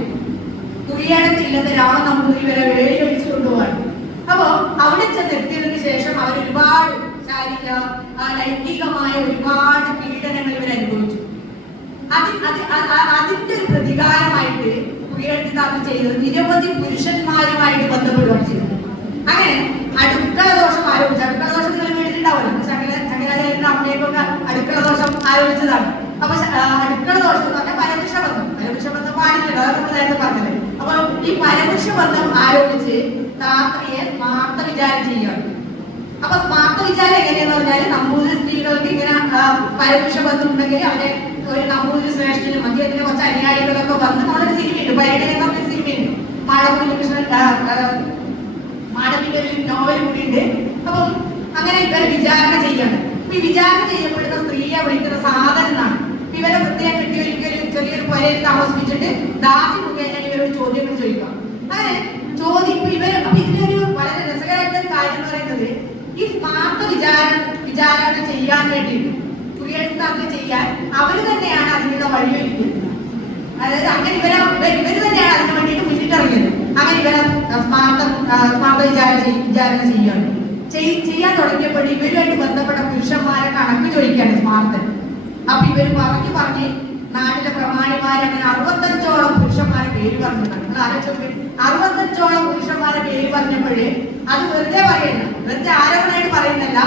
കുറിയെടുത്ത് ഇല്ലത്ത് രാമൻ നമ്പൂതിരി വരെ വേടി കഴിച്ചു കൊണ്ടുപോവാണ്. അപ്പൊ അവിടെ ചെന്നെത്തിയതിനു ശേഷം അവർ ഒരുപാട് ലൈംഗികമായ ഒരുപാട് പീഡനങ്ങൾ ഇവർ അനുഭവിച്ചു. അതിന്റെ ഒരു പ്രതികാരമായിട്ട് കുറിയെടുത്ത് ചെയ്തത് നിരവധി പുരുഷന്മാരുമായിട്ട് ബന്ധപ്പെടുകയാണ് ചെയ്തത്. അങ്ങനെ അടുക്കള ദോഷം ആരോപിച്ചു. അടുക്കള ദോഷം നിങ്ങൾ കേട്ടിട്ടുണ്ടാവുമല്ലോ, ശങ്കരാചാര്യന്റെ അമ്മയൊക്കെ അടുക്കള ദോഷം ആരോപിച്ചതാണ്. അപ്പൊ അടുക്കള ദോഷം എന്ന് പറഞ്ഞാൽ പരപുരുഷബന്ധം പാടില്ല, അതാണ് നമ്മൾ നേരത്തെ പറഞ്ഞത്. അപ്പൊ ഈ പരപുരുഷബന്ധം ആരോപിച്ച് താത്രിയെ സ്മാർത്ത വിചാരം ചെയ്യുകയാണ്. അപ്പൊ സ്മാർത്ത വിചാരം എങ്ങനെയാന്ന് പറഞ്ഞാല്, നമ്പൂതിരി സ്ത്രീകൾക്ക് ഇങ്ങനെ പരപുരുഷബന്ധം ഉണ്ടെങ്കിൽ അവരെ ഒരു നമ്പൂതിരി ശ്രേഷ്ഠനും അദ്ദേഹത്തിന് കുറച്ച് അനുയായികളൊക്കെ വന്ന് നമ്മളൊരു സിനിമയുണ്ട്, പര്യടനം എന്ന് പറഞ്ഞൊരു സിനിമയുണ്ട്. മാടമ്പി പറഞ്ഞിട്ട് ഒരു നോവൽ കൂടിയുണ്ട്. അപ്പം അങ്ങനെ ഇവരെ വിചാരണ ചെയ്യാണ്. ഈ വിചാരണ ചെയ്യപ്പെടുന്ന സ്ത്രീയെ വിളിക്കുന്ന സാധനം എന്നാണ്. ഇവരെ പ്രത്യേകം കിട്ടി ഒരിക്കലും ചെറിയൊരു പുരയിൽ താമസിപ്പിച്ചിട്ട് ദാസി മുഖേന ഇവരോട് ചോദ്യങ്ങൾ ചോദിക്കാം. അങ്ങനെ ചോദ്യം അപ്പൊ ഇതിലൊരു വളരെ രസകരമായിട്ടുള്ള ഒരു കാര്യം എന്ന് പറയുന്നത്, ഈ സ്മാർത്ത വിചാരണ ചെയ്യാൻ വേണ്ടിയിട്ട് കുറിയെഴുത്താക്കി ചെയ്യാൻ അവര് തന്നെയാണ് അതിനുള്ള വഴിയൊരുക്കുന്നത്. അതായത് അങ്ങനെ ഇവര് തന്നെയാണ് അതിന് വേണ്ടിയിട്ട് മുന്നിട്ടിറങ്ങിയത്. അങ്ങനെ ഇവരെ സ്മാർത്ത വിചാരണ ചെയ്യുകയാണ്. ചെയ്യാൻ തുടങ്ങിയപ്പോൾ ഇവരുമായിട്ട് ബന്ധപ്പെട്ട പുരുഷന്മാരെ കണക്ക് ചോദിക്കാണ് സ്മാർത്തൻ. അപ്പൊ ഇവര് പറഞ്ഞ് നാട്ടിലെ പ്രമാണിമാരെ അങ്ങനെ 65ഓളം പുരുഷന്മാരെ പേര് പറഞ്ഞതാണ്. നിങ്ങൾ ആലോചിച്ചോക്കെ 65ഓളം പുരുഷന്മാരെ പേര് പറഞ്ഞപ്പോഴേ അത് വെറുതെ പറയണ്ട, വെറുതെ ആരോപണമായിട്ട് പറയുന്നല്ല,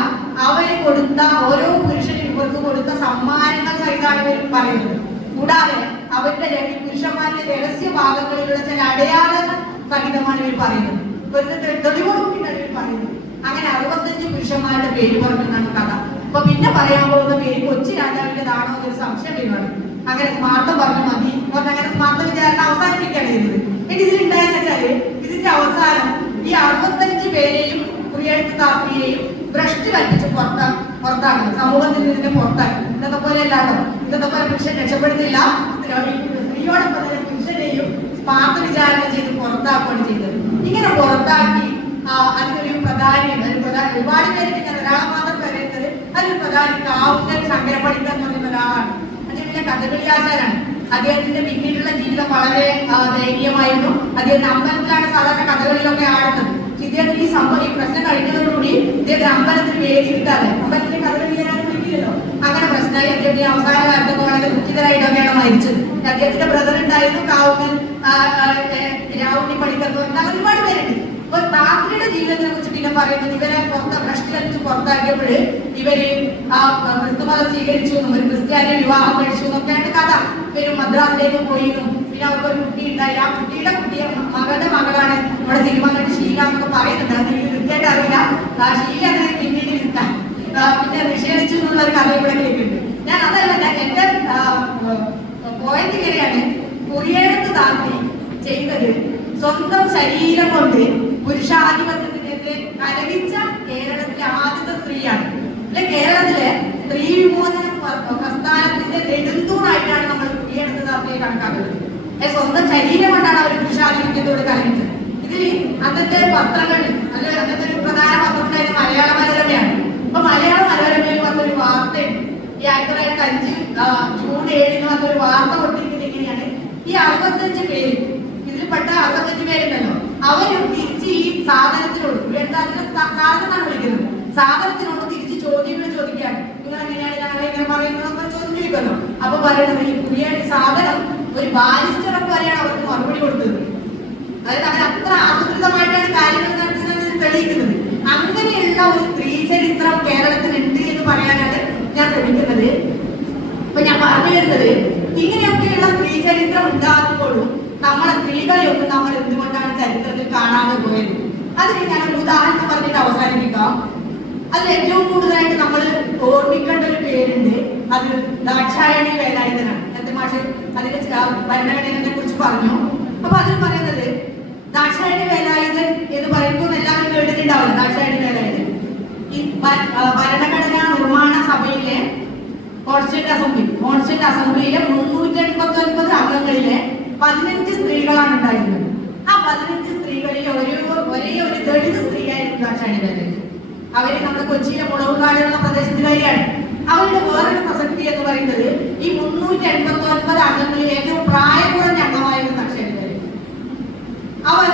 അവര് കൊടുത്ത ഓരോ പുരുഷനും ഇവർക്ക് കൊടുത്ത സമ്മാനങ്ങൾ സഹിതമാണ് ഇവർ പറയുന്നത്. കൂടാതെ അവരുടെ പുരുഷന്മാരുടെ രഹസ്യ ഭാഗങ്ങളിലുള്ള ചില അടയാളങ്ങൾ സഹിതമാണ് ഇവർ പറയുന്നത്. വെറുതെ തെളിവോടുകൂടിയാണ് ഇവർ പറയുന്നത്. അങ്ങനെ 65 പുരുഷന്മാരുടെ പേര് പറഞ്ഞതാണ് കഥ. അപ്പൊ പിന്നെ പറയാൻ പോകുന്ന പേര് കൊച്ചി രാജാവിൻ്റെതാണോ എന്നൊരു സംശയം വരുവാണ്. അങ്ങനെ സ്മാർത്തം പറഞ്ഞു മതി അങ്ങനെ സ്മാർത്ത വിചാരണ അവസാനിപ്പിക്കുകയാണ് ചെയ്യുന്നത്. പിന്നെ ഇതിലുണ്ടായെന്ന് വെച്ചാല് ഇതിന്റെ അവസാനം ഈ 65 പേരെയും കുറിയെഴുത്തുകാരിയെയും ഭ്രഷ്ട് കൽപ്പിച്ച് പുറത്താക്കുന്നു. സമൂഹത്തിൽ നിന്ന് പുറത്താക്കി. ഇന്നത്തെ പോലെ അല്ലാട്ടോ, ഇന്നത്തെ പോലെ പുരുഷൻ രക്ഷപ്പെടുന്നില്ല. സ്ത്രീയോടൊപ്പം തന്നെ പുരുഷനെയും സ്മാർത്ത വിചാരണ ചെയ്ത് പുറത്താക്കുകയാണ് ചെയ്തത്. ഇങ്ങനെ പുറത്താക്കി അതിനൊരു പ്രധാനി ഒരുപാട് പേര് ഒരാളെ മാത്രം പറയുന്നത്. അതിൽ പ്രധാനി കാവുന്നൽ ശങ്കരപ്പണിക്കർ എന്ന് പറയുന്ന ഒരാളാണ്. അദ്ദേഹത്തിന്റെ കഥകളി ആശാനാണ്. അദ്ദേഹത്തിന്റെ പിന്നീടുള്ള ജീവിതം വളരെ ദയനീയമായിരുന്നു. അദ്ദേഹത്തിന്റെ അമ്പലത്തിലാണ് സാധാരണ കഥകളിലൊക്കെ ആടുന്നത്. ഇദ്ദേഹത്തിന് ഈ പ്രശ്നം കഴിഞ്ഞതോടുകൂടി ഇദ്ദേഹത്തിന് അമ്പലത്തിന് വേദി കിട്ടാതെ അമ്പലത്തിന്റെ കഥകളി വിളിക്കില്ലല്ലോ. അങ്ങനെ പ്രശ്നമായി. അദ്ദേഹത്തിന്റെ അവസാന കാലത്തൊക്കെ വളരെ ദുഃഖിതരായിട്ടൊക്കെയാണ് മരിച്ചത്. അദ്ദേഹത്തിന്റെ ബ്രദർ ഉണ്ടായിരുന്നു കാവുന്നൽ രാവുണ്ണി പണിക്കർ എന്ന് പറഞ്ഞാൽ ഒരുപാട് പേരുണ്ട്. അപ്പൊ താത്രിയുടെ ജീവിതത്തിനെ കുറിച്ച് പിന്നെ പറയുന്നത്, ഇവരെ ഭ്രഷ്ട് കൽപ്പിച്ച് പുറത്താക്കിയപ്പോൾ ഇവര് ക്രിസ്തുമതം സ്വീകരിച്ചു എന്നും ഒരു ക്രിസ്ത്യാനിയെ വിവാഹം കഴിച്ചു എന്നൊക്കെയാണ് കഥ. ഇവര് മദ്രാസിലേക്ക് പോയിരുന്നു. പിന്നെ അവർക്കൊരു കുട്ടി ഉണ്ടായി. ആ കുട്ടിയുടെ മകളുടെ മകളാണ് നമ്മുടെ സിനിമ കണ്ട് ഷീല എന്നൊക്കെ പറയുന്നുണ്ട്. അത് എനിക്ക് കൃത്യമായിട്ട് അറിയില്ല. ഷീല അതിനെ പിന്നീട് ഇരുത്താൻ പിന്നെ നിഷേധിച്ചു എന്നുള്ള ഒരു കഥ ഇവിടെ കേൾക്കുന്നുണ്ട്. ഞാൻ അതല്ല, എന്റെ പോയിന്റ് ഇങ്ങനെയാണ്. കുറിയെഴുത്ത് താത്രി ചെയ്തത് സ്വന്തം ശരീരം കൊണ്ട് പുരുഷാധിപത്യത്തിനെതിരെ കലഹിച്ച കേരളത്തിലെ ആദ്യത്തെ സ്ത്രീയാണ്. അല്ലെ, കേരളത്തിലെ സ്ത്രീ വിമോചന പ്രസ്ഥാനത്തിന്റെ നെടുന്തൂണായിട്ടാണ് നമ്മൾ കുറിയെഴുത്ത് താത്രിയെ കണക്കാക്കുന്നത്. സ്വന്തം ശരീരം കൊണ്ടാണ് അവർ പുരുഷാധിപത്യത്തോട് കലഹിച്ചത്. ഇതിൽ അന്നത്തെ പത്രങ്ങളിൽ അന്നത്തെ ഒരു പ്രധാന പത്രം ഉണ്ടായിരുന്ന മലയാള മനോരമയാണ്. അപ്പൊ മലയാള മനോരമയിൽ വന്നൊരു വാർത്തയുണ്ട്. ഈ 1905 ജൂൺ 7 വന്നൊരു വാർത്ത കൊടുത്തിരിക്കുന്നത് എങ്ങനെയാണ്, ഈ 65 പേര്, ഇതിൽപ്പെട്ട 65 പേരുണ്ടല്ലോ, അവര് തിരിച്ച് ഈ സാധനത്തിനോട് സാധനത്താണ് വിളിക്കുന്നത്, സാധനത്തിനോട് തിരിച്ച് ചോദ്യങ്ങൾ ചോദിക്കുകയാണ്. നിങ്ങൾ എങ്ങനെയാണ് ഞങ്ങളെ ഇങ്ങനെ പറയുന്നത് ചോദ്യം ചോദിക്കുമല്ലോ. അപ്പൊ പറയുന്നത് ഈ പുതിയ സാധനം ഒരു ബാലിസ്റ്ററൊക്കെ വരെയാണ് അവർക്ക് മറുപടി കൊടുത്തത്. അതായത് അവർ അത്ര ആസൂത്രിതമായിട്ടാണ് കാര്യങ്ങൾ നടത്തുന്നത് തെളിയിക്കുന്നത്. അങ്ങനെയുള്ള ഒരു സ്ത്രീ ചരിത്രം കേരളത്തിലുണ്ട് എന്ന് പറയാനാണ് ഞാൻ ശ്രമിക്കുന്നത്. അപ്പൊ ഞാൻ പറഞ്ഞു വരുന്നത്, ഇങ്ങനെയൊക്കെയുള്ള സ്ത്രീ ചരിത്രം ഉണ്ടാകുമ്പോഴും നമ്മളെ സ്ത്രീകളെയൊന്നും നമ്മൾ എന്തുകൊണ്ടാണ് ചരിത്രത്തിൽ കാണാതെ പോയത്? അതിന് ഞാനൊരു ഉദാഹരണം പറഞ്ഞിട്ട് അവസാനിപ്പിക്കാം. അതിൽ ഏറ്റവും കൂടുതലായിട്ട് നമ്മൾ ഓർമ്മിക്കേണ്ട ഒരു പേരുണ്ട്. അത് ദാക്ഷായണി വേലായുധനാണ്. എന്റെ മാഷ് അതിന്റെ ഭരണഘടനയെ കുറിച്ച് പറഞ്ഞു. അപ്പൊ അതിൽ പറയുന്നത്, ദാക്ഷായണി വേലായുധൻ എന്ന് പറയുമ്പോൾ എല്ലാവരും കേട്ടിട്ടുണ്ടാവില്ല. ദാക്ഷായണി വേലായുധൻ ഈ ഭരണഘടനാ നിർമ്മാണ സഭയിലെ കോൺസ്റ്റിറ്റ്യൂന്റ് അസംബ്ലിയിലെ 389 അംഗങ്ങളിലെ 15 സ്ത്രീകളാണ് ഉണ്ടായിരുന്നത്. ആ 15 സ്ത്രീകളിൽ ഒരേ ഒരു ദളിത് സ്ത്രീയായിരുന്നു ദാക്ഷായണി വേലായുധൻ. അവര് നമ്മുടെ കൊച്ചിയിലെ മുളവുകാടുള്ള പ്രദേശത്തുകാരിയാണ്. അവരുടെ വേറൊരു പ്രസക്തി എന്ന് പറയുന്നത്, ഈ 389 അംഗങ്ങളിൽ ഏറ്റവും പ്രായം കുറഞ്ഞ അംഗമായിരുന്നു ദാക്ഷായണി വേലായുധൻ. അവർ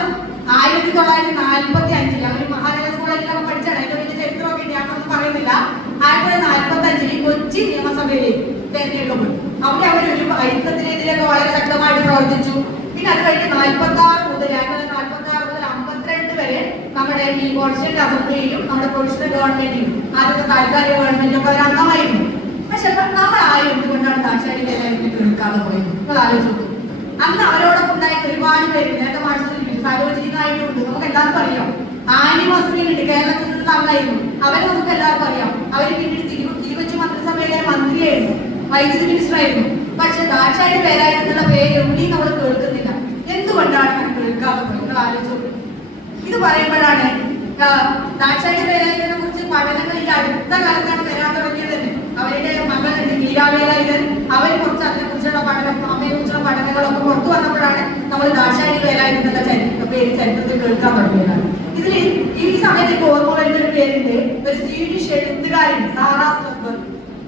1945 അവർ മഹാരാജാസ് കോളേജിലൊക്കെ പഠിച്ചാണ്. അതിന്റെ വലിയ ചരിത്രമൊക്കെ ഞാനൊന്നും പറയുന്നില്ല. 1945 കൊച്ചി നിയമസഭയിലേക്ക് തെരഞ്ഞെടുക്കപ്പെട്ടു. അവിടെ അവരൊരു ഐക്യത്തിനെതിരെയൊക്കെ വളരെ ശക്തമായിട്ട് പ്രവർത്തിച്ചു. പിന്നെ അത് കഴിഞ്ഞ് 1946 മുതൽ 52 വരെ നമ്മുടെ ഈ കോൺസ്റ്റിറ്റ്യൂന്റ് അസംബ്ലിയിലും നമ്മുടെ പ്രൊവിഷണൽ ഗവൺമെന്റിലും ആദ്യത്തെ താൽക്കാലിക ഗവൺമെന്റിലൊക്കെ അവർ അംഗമായിരുന്നു. പക്ഷെ നമ്മൾ ആരും എന്തുകൊണ്ടാണ് ദാക്ഷായണി വേലായുധനെ കേൾക്കാതെ പോയത്? നിങ്ങൾ ആലോചിച്ചു. അന്ന് അവരോടൊപ്പം ഉണ്ടായിട്ട് ഒരുപാട് പേര് നേരത്തെ മാസത്തിൽ സരോജിനായിട്ടുണ്ട്. നമുക്ക് എല്ലാവർക്കും അറിയാം. ആനി മസ്ലിനുണ്ട്, കേരളത്തിൽ നിന്നുള്ള ആളായിരുന്നു. അവരെ നമുക്ക് എല്ലാവർക്കും അറിയാം. അവര് പിന്നീട് തിരുവച്ചു മന്ത്രിസഭയിലെ മന്ത്രിയായിരുന്നു, വൈദ്യുതി മിനിസ്റ്റർ ആയിരുന്നു. പക്ഷെ ദാക്ഷായണി വേലായുധനുള്ള പേര് എവിടെയും നമ്മൾ കേൾക്കുന്നില്ല. എന്തുകൊണ്ടാണ് ഞാൻ കേൾക്കാതെ പോയി? നിങ്ങൾ ആലോചിച്ചു. ഇത് പറയുമ്പോഴാണ് ദാക്ഷായണി വേലായുധനെ കുറിച്ച് പഠനങ്ങൾ ഈ അടുത്ത കാലത്താണ് വരാൻ തുടങ്ങിയത് തന്നെ. അവരുടെ മകളുണ്ട് മീരാ വേലായുധൻ, അവർ കുറച്ച് അതിനെ കുറിച്ചുള്ള പഠനം, അമ്മയെ കുറിച്ചുള്ള പഠനങ്ങളൊക്കെ പുറത്തു വന്നപ്പോഴാണ് നമ്മൾ ദാക്ഷായണി വേലായുധൻ എന്ന പേര് ചരിത്രത്തിൽ കേൾക്കാൻ തുടങ്ങിയതാണ്. ഇതിൽ ഈ സമയത്ത് എനിക്ക് ഓർമ്മ വരുന്ന ഒരു പേരുണ്ട്, ഒരു സ്വീഡിഷ് എഴുത്തുകാരുണ്ട് സാറാ സ്ട്രെസ്ബർഗ്.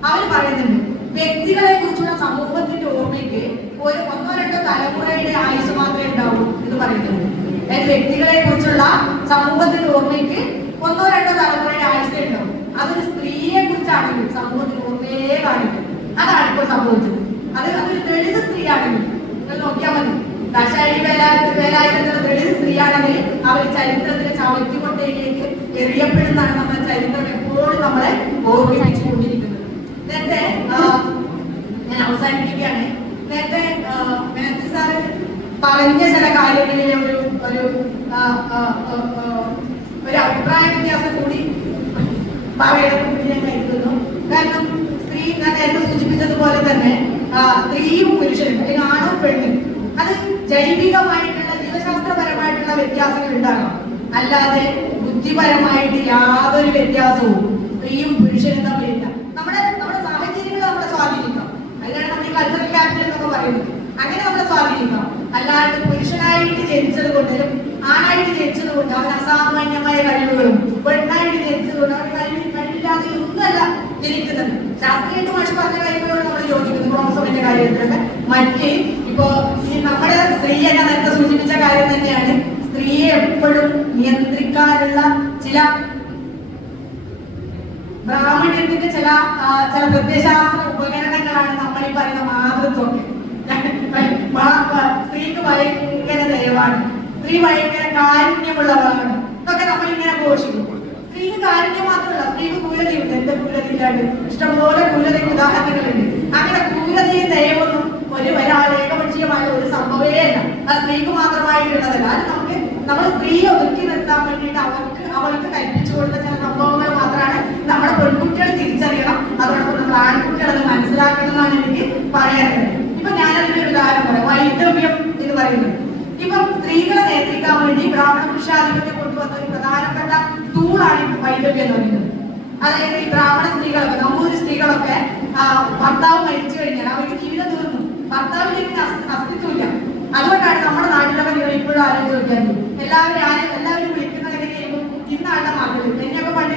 അവർ പറയുന്നുണ്ട്, വ്യക്തികളെ കുറിച്ചുള്ള സമൂഹത്തിന്റെ ഓർമ്മയ്ക്ക് ഒരു 1-2 തലമുറയുടെ ആയുസ് മാത്രമേ ഉണ്ടാവൂ എന്ന് പറയുന്നുണ്ട്. അതായത് വ്യക്തികളെ കുറിച്ചുള്ള സമൂഹത്തിന്റെ ഓർമ്മയ്ക്ക് 1-2 തലമുറയുടെ ആയുസേ ഉണ്ടാവും. അതൊരു സ്ത്രീയെ കുറിച്ചാണെങ്കിൽ സമൂഹത്തിന് ഓർമ്മയെ കാണിക്കും. അതാണ് ഇപ്പോൾ സംഭവിച്ചത്. അതൊരു ദളിത് സ്ത്രീ ആണെങ്കിൽ നിങ്ങൾ നോക്കിയാൽ മതി. ദാക്ഷായണി വേലായുധൻ ദളിത് സ്ത്രീയാണെങ്കിൽ അവർ ചരിത്രത്തിലെ ചവറ്റുകൊട്ടയിലേക്ക് എറിയപ്പെടുന്നതാണ് നമ്മുടെ ചരിത്രം എപ്പോഴും നമ്മളെ ഓർമ്മിപ്പിച്ചുകൊണ്ടിരിക്കുന്നത്. നേരത്തെ ഞാൻ അവസാനിപ്പിക്കുകയാണ്. നേരത്തെ മേനത്തി സാറ് പറഞ്ഞ ചില കാര്യങ്ങളിലെ ഒരു അഭിപ്രായ വ്യത്യാസം കൂടി പറയണമെന്ന് ഞാൻ കരുതുന്നു. കാരണം ഞാൻ നേരത്തെ സൂചിപ്പിച്ചതുപോലെ തന്നെ സ്ത്രീയും പുരുഷനും അല്ലെങ്കിൽ ആണും പെണ്ണും അത് ജൈവികമായിട്ടുള്ള ജീവശാസ്ത്രപരമായിട്ടുള്ള വ്യത്യാസങ്ങൾ ഉണ്ടാകണം. അല്ലാതെ ബുദ്ധിപരമായിട്ട് യാതൊരു വ്യത്യാസവും സ്ത്രീയും പുരുഷനും തമ്മിലില്ല. നമ്മുടെ സാഹചര്യങ്ങൾ നമ്മളെ സ്വാധീനിക്കാം. അതിനാണ് നമ്മൾ ഈ കൾച്ചറൽ ക്യാപിറ്റൽ എന്നൊക്കെ പറയുന്നത്. അങ്ങനെ നമ്മളെ സ്വാധീനിക്കാം. അല്ലാണ്ട് പുരുഷനായിട്ട് ജനിച്ചത് കൊണ്ടും ആണായിട്ട് ജനിച്ചത് കൊണ്ട് അവൻ അസാമാന്യമായ കഴിവുകളും, പെണ്ണായിട്ട് ജനിച്ചത് കൊണ്ട് അവൻ കഴിവില്ലാതെ ഒന്നുമല്ല ജനിക്കുന്നത്. ശാസ്ത്രീയമായിട്ട് മാഷ് പറഞ്ഞ കാര്യങ്ങളോട് നമ്മൾ യോജിക്കുന്നു. ക്രോമസോമിന്റെ കാര്യത്തിലൊക്കെ മറ്റ് ഇപ്പോ ഈ നമ്മുടെ സ്ത്രീ എന്ന നേരത്തെ സൂചിപ്പിച്ച കാര്യം തന്നെയാണ്. സ്ത്രീയെ എപ്പോഴും നിയന്ത്രിക്കാനുള്ള ചില ബ്രാഹ്മണ്യത്തിന്റെ ചില പ്രത്യയശാസ്ത്ര ഉപകരണങ്ങളാണ് നമ്മൾ ഈ പറയുന്ന മാതൃത്വം. സ്ത്രീക്ക് ഭയങ്കര ദയവാണ്, സ്ത്രീ ഭയങ്കര കാരുണ്യമുള്ളവളാണ്, ഇതൊക്കെ നമ്മളിങ്ങനെ ഘോഷിക്കും. സ്ത്രീക്ക് കാരുണ്യം മാത്രമല്ല, സ്ത്രീക്ക് ക്രൂരതയുണ്ട്. എന്ത് ക്രൂരതയില്ലാണ്ട് ഇഷ്ടംപോലെ ക്രൂരതയ്ക്ക് ഉദാഹരണങ്ങളുണ്ട്. അങ്ങനെ ക്രൂരതയും ദയവൊന്നും ഒരാൾ ഏകപക്ഷീയമായ ഒരു സംഭവമേ അല്ല. അത് സ്ത്രീക്ക് മാത്രമായിട്ടുള്ളതല്ല. അത് നമ്മൾ സ്ത്രീയെ ഒതുക്കി നിർത്താൻ വേണ്ടിയിട്ട് അവൾക്ക് കൽപ്പിച്ചു കൊടുത്ത ചില സംഭവങ്ങൾ മാത്രമാണ് നമ്മുടെ പെൺകുട്ടികൾ തിരിച്ചറിയണം. അതോടൊപ്പം നമ്മൾ ആൺകുട്ടികൾ അത് മനസ്സിലാക്കണം എന്നാണ് എനിക്ക് പറയാനുള്ളത്. ഇപ്പൊ ഞാനതിന്റെ ഒരു ഉദാഹരണം പറയാം. വൈദവ്യം എന്ന് പറയുന്നത് ഇപ്പം സ്ത്രീകളെ നിയന്ത്രിക്കാൻ വേണ്ടി ബ്രാഹ്മണ പുരുഷാധിപത്യം കൊണ്ടുവന്ന ഒരു പ്രധാനപ്പെട്ട ടൂളാണ് ഇപ്പൊ വൈദവ്യം എന്ന് പറയുന്നത്. അതായത് ഈ ബ്രാഹ്മണ സ്ത്രീകളൊക്കെ, നമ്പൂരി സ്ത്രീകളൊക്കെ ഭർത്താവ് മരിച്ചു കഴിഞ്ഞാൽ അവർക്ക് ജീവിതം തീർന്നു, ഭർത്താവിന് അസ്തിത്വമില്ല. അതുകൊണ്ടാണ് നമ്മുടെ നാട്ടിലൊക്കെ നിങ്ങൾ ഇപ്പോഴും ആലോചിച്ച് നോക്കിയാൽ എല്ലാവരും വിളിക്കുന്നത് എങ്ങനെയായിരുന്നു? ഇന്നാളുടെ മകള്. എന്നെയൊക്കെ പണ്ട്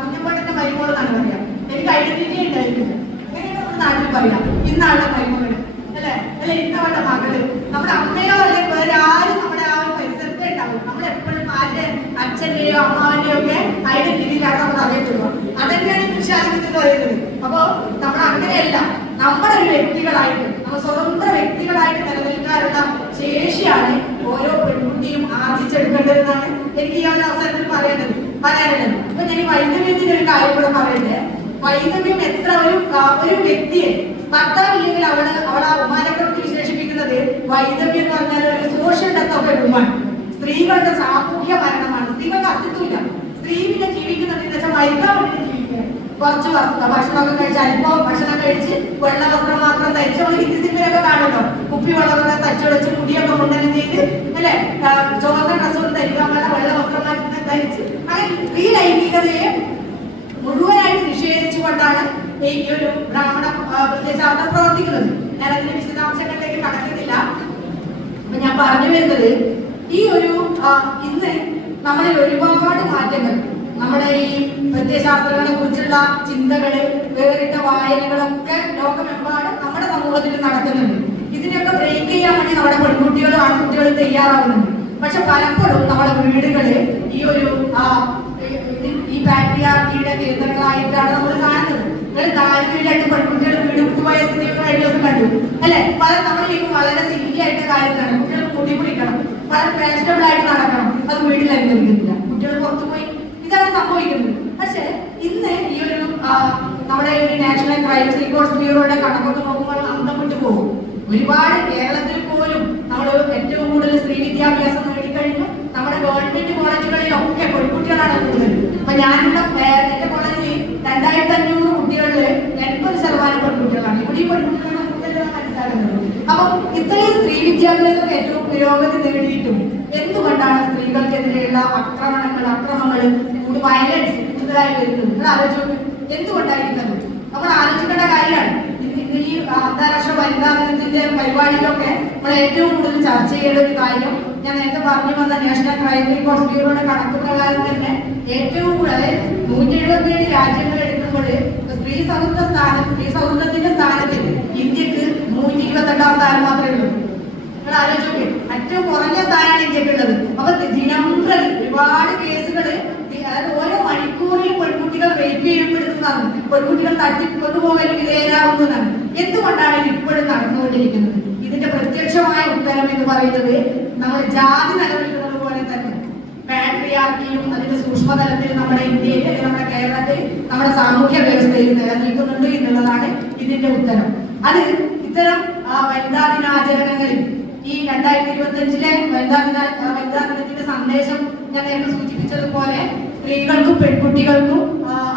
കുഞ്ഞപ്പണ്ണിന്റെ മരുമോൾ എന്നാണ് പറയാം. എനിക്ക് ഐഡന്റിറ്റി ഉണ്ടായിരുന്നു. എങ്ങനെയാണ് നമ്മുടെ നാട്ടിൽ പറയാം? ഇന്നാളുടെ മരുമകള് അല്ലെ ഇന്നവളുടെ മകള്. നമ്മുടെ അമ്മയോ അല്ലെങ്കിൽ വേറെ ആരും നമ്മുടെ ആ ഒരു പരിസരത്തേ ഉണ്ടാവും. നമ്മളെപ്പോഴും ആരുടെ അച്ഛന്റെയോ അമ്മാവന്റെയോ ഒക്കെ ഐഡന്റിറ്റിയിലാണ് നമ്മൾ അറിയപ്പെടുക. അതന്നെയാണ് പുരുഷാധിപത്യം എന്ന് പറയുന്നത്. അപ്പോ നമ്മൾ അങ്ങനെയല്ല, നമ്മുടെ ഒരു വ്യക്തികളായിട്ട്, നമ്മൾ സ്വതന്ത്ര വ്യക്തികളായിട്ട് നിലനിൽക്കാനുള്ള ശേഷിയാണ് ഓരോ പെൺകുട്ടിയും ആർജിച്ചെടുക്കേണ്ടതെന്നാണ് എനിക്ക് ഈ ഒരു അവസരത്തിൽ പറയാനുള്ളത്. അപ്പൊ ഞാൻ ഈ വൈദവ്യത്തിന്റെ ഒരു കാര്യം കൂടെ പറയട്ടെ. വൈദവ്യം എത്ര ഒരു വ്യക്തിയെ ഭർത്താവില്ലെങ്കിൽ അവളെ ആ ഉമാനക്രമത്തിൽ വിശേഷിപ്പിക്കുന്നത് വൈദവ്യം എന്ന് പറഞ്ഞാൽ ഒരു social death of A woman. സ്ത്രീകളുടെ സാമൂഹ്യ മരണമാണ്. സ്ത്രീകൾക്ക് അസ്തിത്വമില്ല. സ്ത്രീ പിന്നെ ജീവിക്കുന്നത് എന്ന് വെച്ചാൽ മരിക്കാൻ വേണ്ടി ജീവിക്കുക. കുറച്ച് ഭക്ഷണമൊക്കെ കഴിച്ച് അല്പം ഭക്ഷണം കഴിച്ച് വെള്ള വസ്ത്രം മാത്രം ധരിച്ച് നമ്മൾ ഹിന്ദി സിനിമയിലൊക്കെ കാണുമല്ലോ. കുപ്പി വെള്ളമൊക്കെ തച്ചുടച്ച് മുടിയൊക്കെ മുണ്ടനം ചെയ്ത് അല്ലെ, ചുവന്ന ഡ്രസ്സൊന്നും ധരിക്കാൻ വേണ്ട വെള്ള വസ്ത്രം ധരിച്ച് അങ്ങനെ സ്ത്രീ ലൈംഗികതയെ മുഴുവനായിട്ട് നിഷേധിച്ചുകൊണ്ടാണ് ഈ ഒരു ബ്രാഹ്മണ പ്രത്യയശാസ്ത്രം പ്രവർത്തിക്കുന്നത്. ഞാൻ അതിന്റെ വിശദാംശങ്ങളിലേക്ക് കടക്കുന്നില്ല. അപ്പൊ ഞാൻ പറഞ്ഞു വരുന്നത് ഈ ഒരു ഇന്ന് നമ്മളിൽ ഒരുപാട് മാറ്റങ്ങൾ, നമ്മുടെ ഈ പ്രത്യയശാസ്ത്രങ്ങളെ കുറിച്ചുള്ള ചിന്തകള്, വേറിട്ട വായനകളൊക്കെ ലോകമെമ്പാടും നമ്മുടെ സമൂഹത്തിൽ നടക്കുന്നുണ്ട്. ഇതിനൊക്കെ ബ്രേക്ക് ചെയ്യാൻ വേണ്ടി നമ്മുടെ പെൺകുട്ടികളും ആൺകുട്ടികളും തയ്യാറാവുന്നുണ്ട്. പക്ഷെ പലപ്പോഴും നമ്മുടെ വീടുകള് ഈ ഒരു ഈ പാട്രിയാർക്കിയുടെ കേന്ദ്രങ്ങളായിട്ടാണ് നമ്മൾ കാണുന്നത്. താല്പര്യമായിട്ട് പെൺകുട്ടികൾ വീട് വിട്ടുപോയ സ്ഥിതിയൊക്കെ കഴിഞ്ഞ ദിവസം കണ്ടു അല്ലെ. നമ്മളിലേക്ക് വളരെ സില്ലി ആയിട്ട് കാര്യത്തിലാണ്. കുട്ടികൾ മുടി പിടിക്കണം, വളരെ ഫാഷനബിൾ ആയിട്ട് നടക്കണം, അത് വീട്ടിൽ അനുവദിക്കുന്നില്ല. കുട്ടികൾ പുറത്തു പോയി ഇതാണ് സംഭവിക്കുന്നത്. പക്ഷെ ഇന്ന് ഈ ഒരു നമ്മുടെ ഒരു നാഷണൽ ക്രൈം റെക്കോർഡ്സ് ബ്യൂറോയുടെ കണക്കൊക്കെ നോക്കുമ്പോൾ അന്തം വിട്ടു പോകും. ഒരുപാട് കേരളത്തിൽ പോലും നമ്മൾ ഏറ്റവും കൂടുതൽ സ്ത്രീ വിദ്യാഭ്യാസം നേടിക്കഴിഞ്ഞു നമ്മുടെ ഗവൺമെന്റ് കോളേജുകളിലൊക്കെ പെൺകുട്ടികളാണ് കൂടുതൽ. അപ്പൊ ഞാനുള്ള എന്റെ കോളേജിൽ 2500 കുട്ടികളില് 80% പെൺകുട്ടികളാണ്. ഇവിടെ ഈ പെൺകുട്ടികളാണ് കൂടുതൽ മനസ്സിലാകുന്നത്. അപ്പം ഇത്രയും സ്ത്രീ വിദ്യാഭ്യാസം ഏറ്റവും പുരോഗതി നേടിയിട്ടും എന്തുകൊണ്ടാണ് സ്ത്രീകൾക്കെതിരെയുള്ള അക്രമങ്ങൾ വയലൻസ് കൂടുതലായി വരുന്നത്? നിങ്ങൾ ആലോചിച്ചു, എന്തുകൊണ്ടായിരിക്കുന്നത്? നമ്മൾ ആലോചിക്കേണ്ട കാര്യമാണ്. ഇന്ന് ഈ അന്താരാഷ്ട്ര വനിതാ ദിനത്തിന്റെ പരിപാടിയിലൊക്കെ നമ്മൾ ഏറ്റവും കൂടുതൽ ചർച്ച ചെയ്യേണ്ട ഒരു കാര്യം, ഞാൻ നേരത്തെ പറഞ്ഞു വന്ന നാഷണൽ ക്രൈം റെക്കോർഡ് ബ്യൂറോയുടെ കണക്ക് പ്രകാരം തന്നെ ഏറ്റവും കൂടുതൽ 177 രാജ്യങ്ങൾ എടുക്കുമ്പോൾ സ്ത്രീ സൗഹൃദത്തിന്റെ സ്ഥാനത്ത് ഇന്ത്യക്ക് 128ാം സ്ഥാനം മാത്രമേ ഉള്ളൂ. നിങ്ങൾ ആലോചിച്ചോക്കെ, ഏറ്റവും കുറഞ്ഞ സ്ഥാനമാണ് ഇന്ത്യക്ക് ഉള്ളത്. അപ്പൊ ദിനം പ്രതി ഒരുപാട് കേസുകൾ, അതായത് ഓരോ മണിക്കൂറിൽ പെൺകുട്ടികൾ റേപ്പ് ചെയ്യപ്പെടുന്നതാണ്, പെൺകുട്ടികൾ തട്ടിക്കൊണ്ടുപോകൽ വിധേയരാകുന്നതാണ്. എന്തുകൊണ്ടാണ് ഇത് ഇപ്പോഴും നടന്നുകൊണ്ടിരിക്കുന്നത്? ഇതിന്റെ പ്രത്യക്ഷമായ ഉത്തരം എന്ന് പറയുന്നത് നമ്മൾ ജാതി നിലനിൽക്കുന്നത് പോലെ തന്നെ പാട്രിയാർക്കിയും അതിന്റെ സൂക്ഷ്മതലത്തിൽ നമ്മുടെ ഇന്ത്യയിൽ, നമ്മുടെ കേരളത്തിൽ, നമ്മുടെ സാമൂഹ്യ വ്യവസ്ഥയിൽ നിലനിൽക്കുന്നുണ്ട് എന്നുള്ളതാണ് ഇതിന്റെ ഉത്തരം. അത് ഇത്തരം വനിതാ ദിനാചരണങ്ങളിൽ ഈ 2025 വനിതാ ദിനത്തിന്റെ സന്ദേശം ഞാൻ നേരത്തെ സൂചിപ്പിച്ചതുപോലെ സ്ത്രീകൾക്കും പെൺകുട്ടികൾക്കും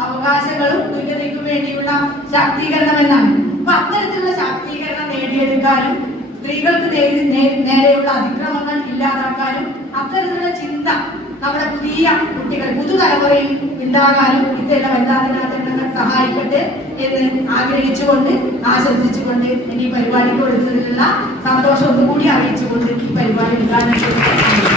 അവകാശങ്ങളും തുല്യതയ്ക്കും വേണ്ടിയുള്ള ശാക്തീകരണം എന്നാണ്. അപ്പൊ അത്തരത്തിലുള്ള ശാക്തീകരണം നേടിയെടുക്കാനും സ്ത്രീകൾക്ക് നേരെയുള്ള അതിക്രമങ്ങൾ ഇല്ലാതാക്കാനും അത്തരത്തിലുള്ള ചിന്ത നമ്മുടെ പുതിയ കുട്ടികൾ, പുതുതലമുറയിൽ ഉണ്ടാകാനും ഇത്തരം വനിതാ ദിനാചരണങ്ങൾ സഹായിക്കട്ടെ എന്ന് ആഗ്രഹിച്ചുകൊണ്ട്, ആശംസിച്ചുകൊണ്ട് ഈ പരിപാടിക്ക് വിളിച്ചതിലുള്ള സന്തോഷം ഒന്നുകൂടി അറിയിച്ചുകൊണ്ട് ഈ പരിപാടി ഉദ്ഘാടനം ചെയ്തു.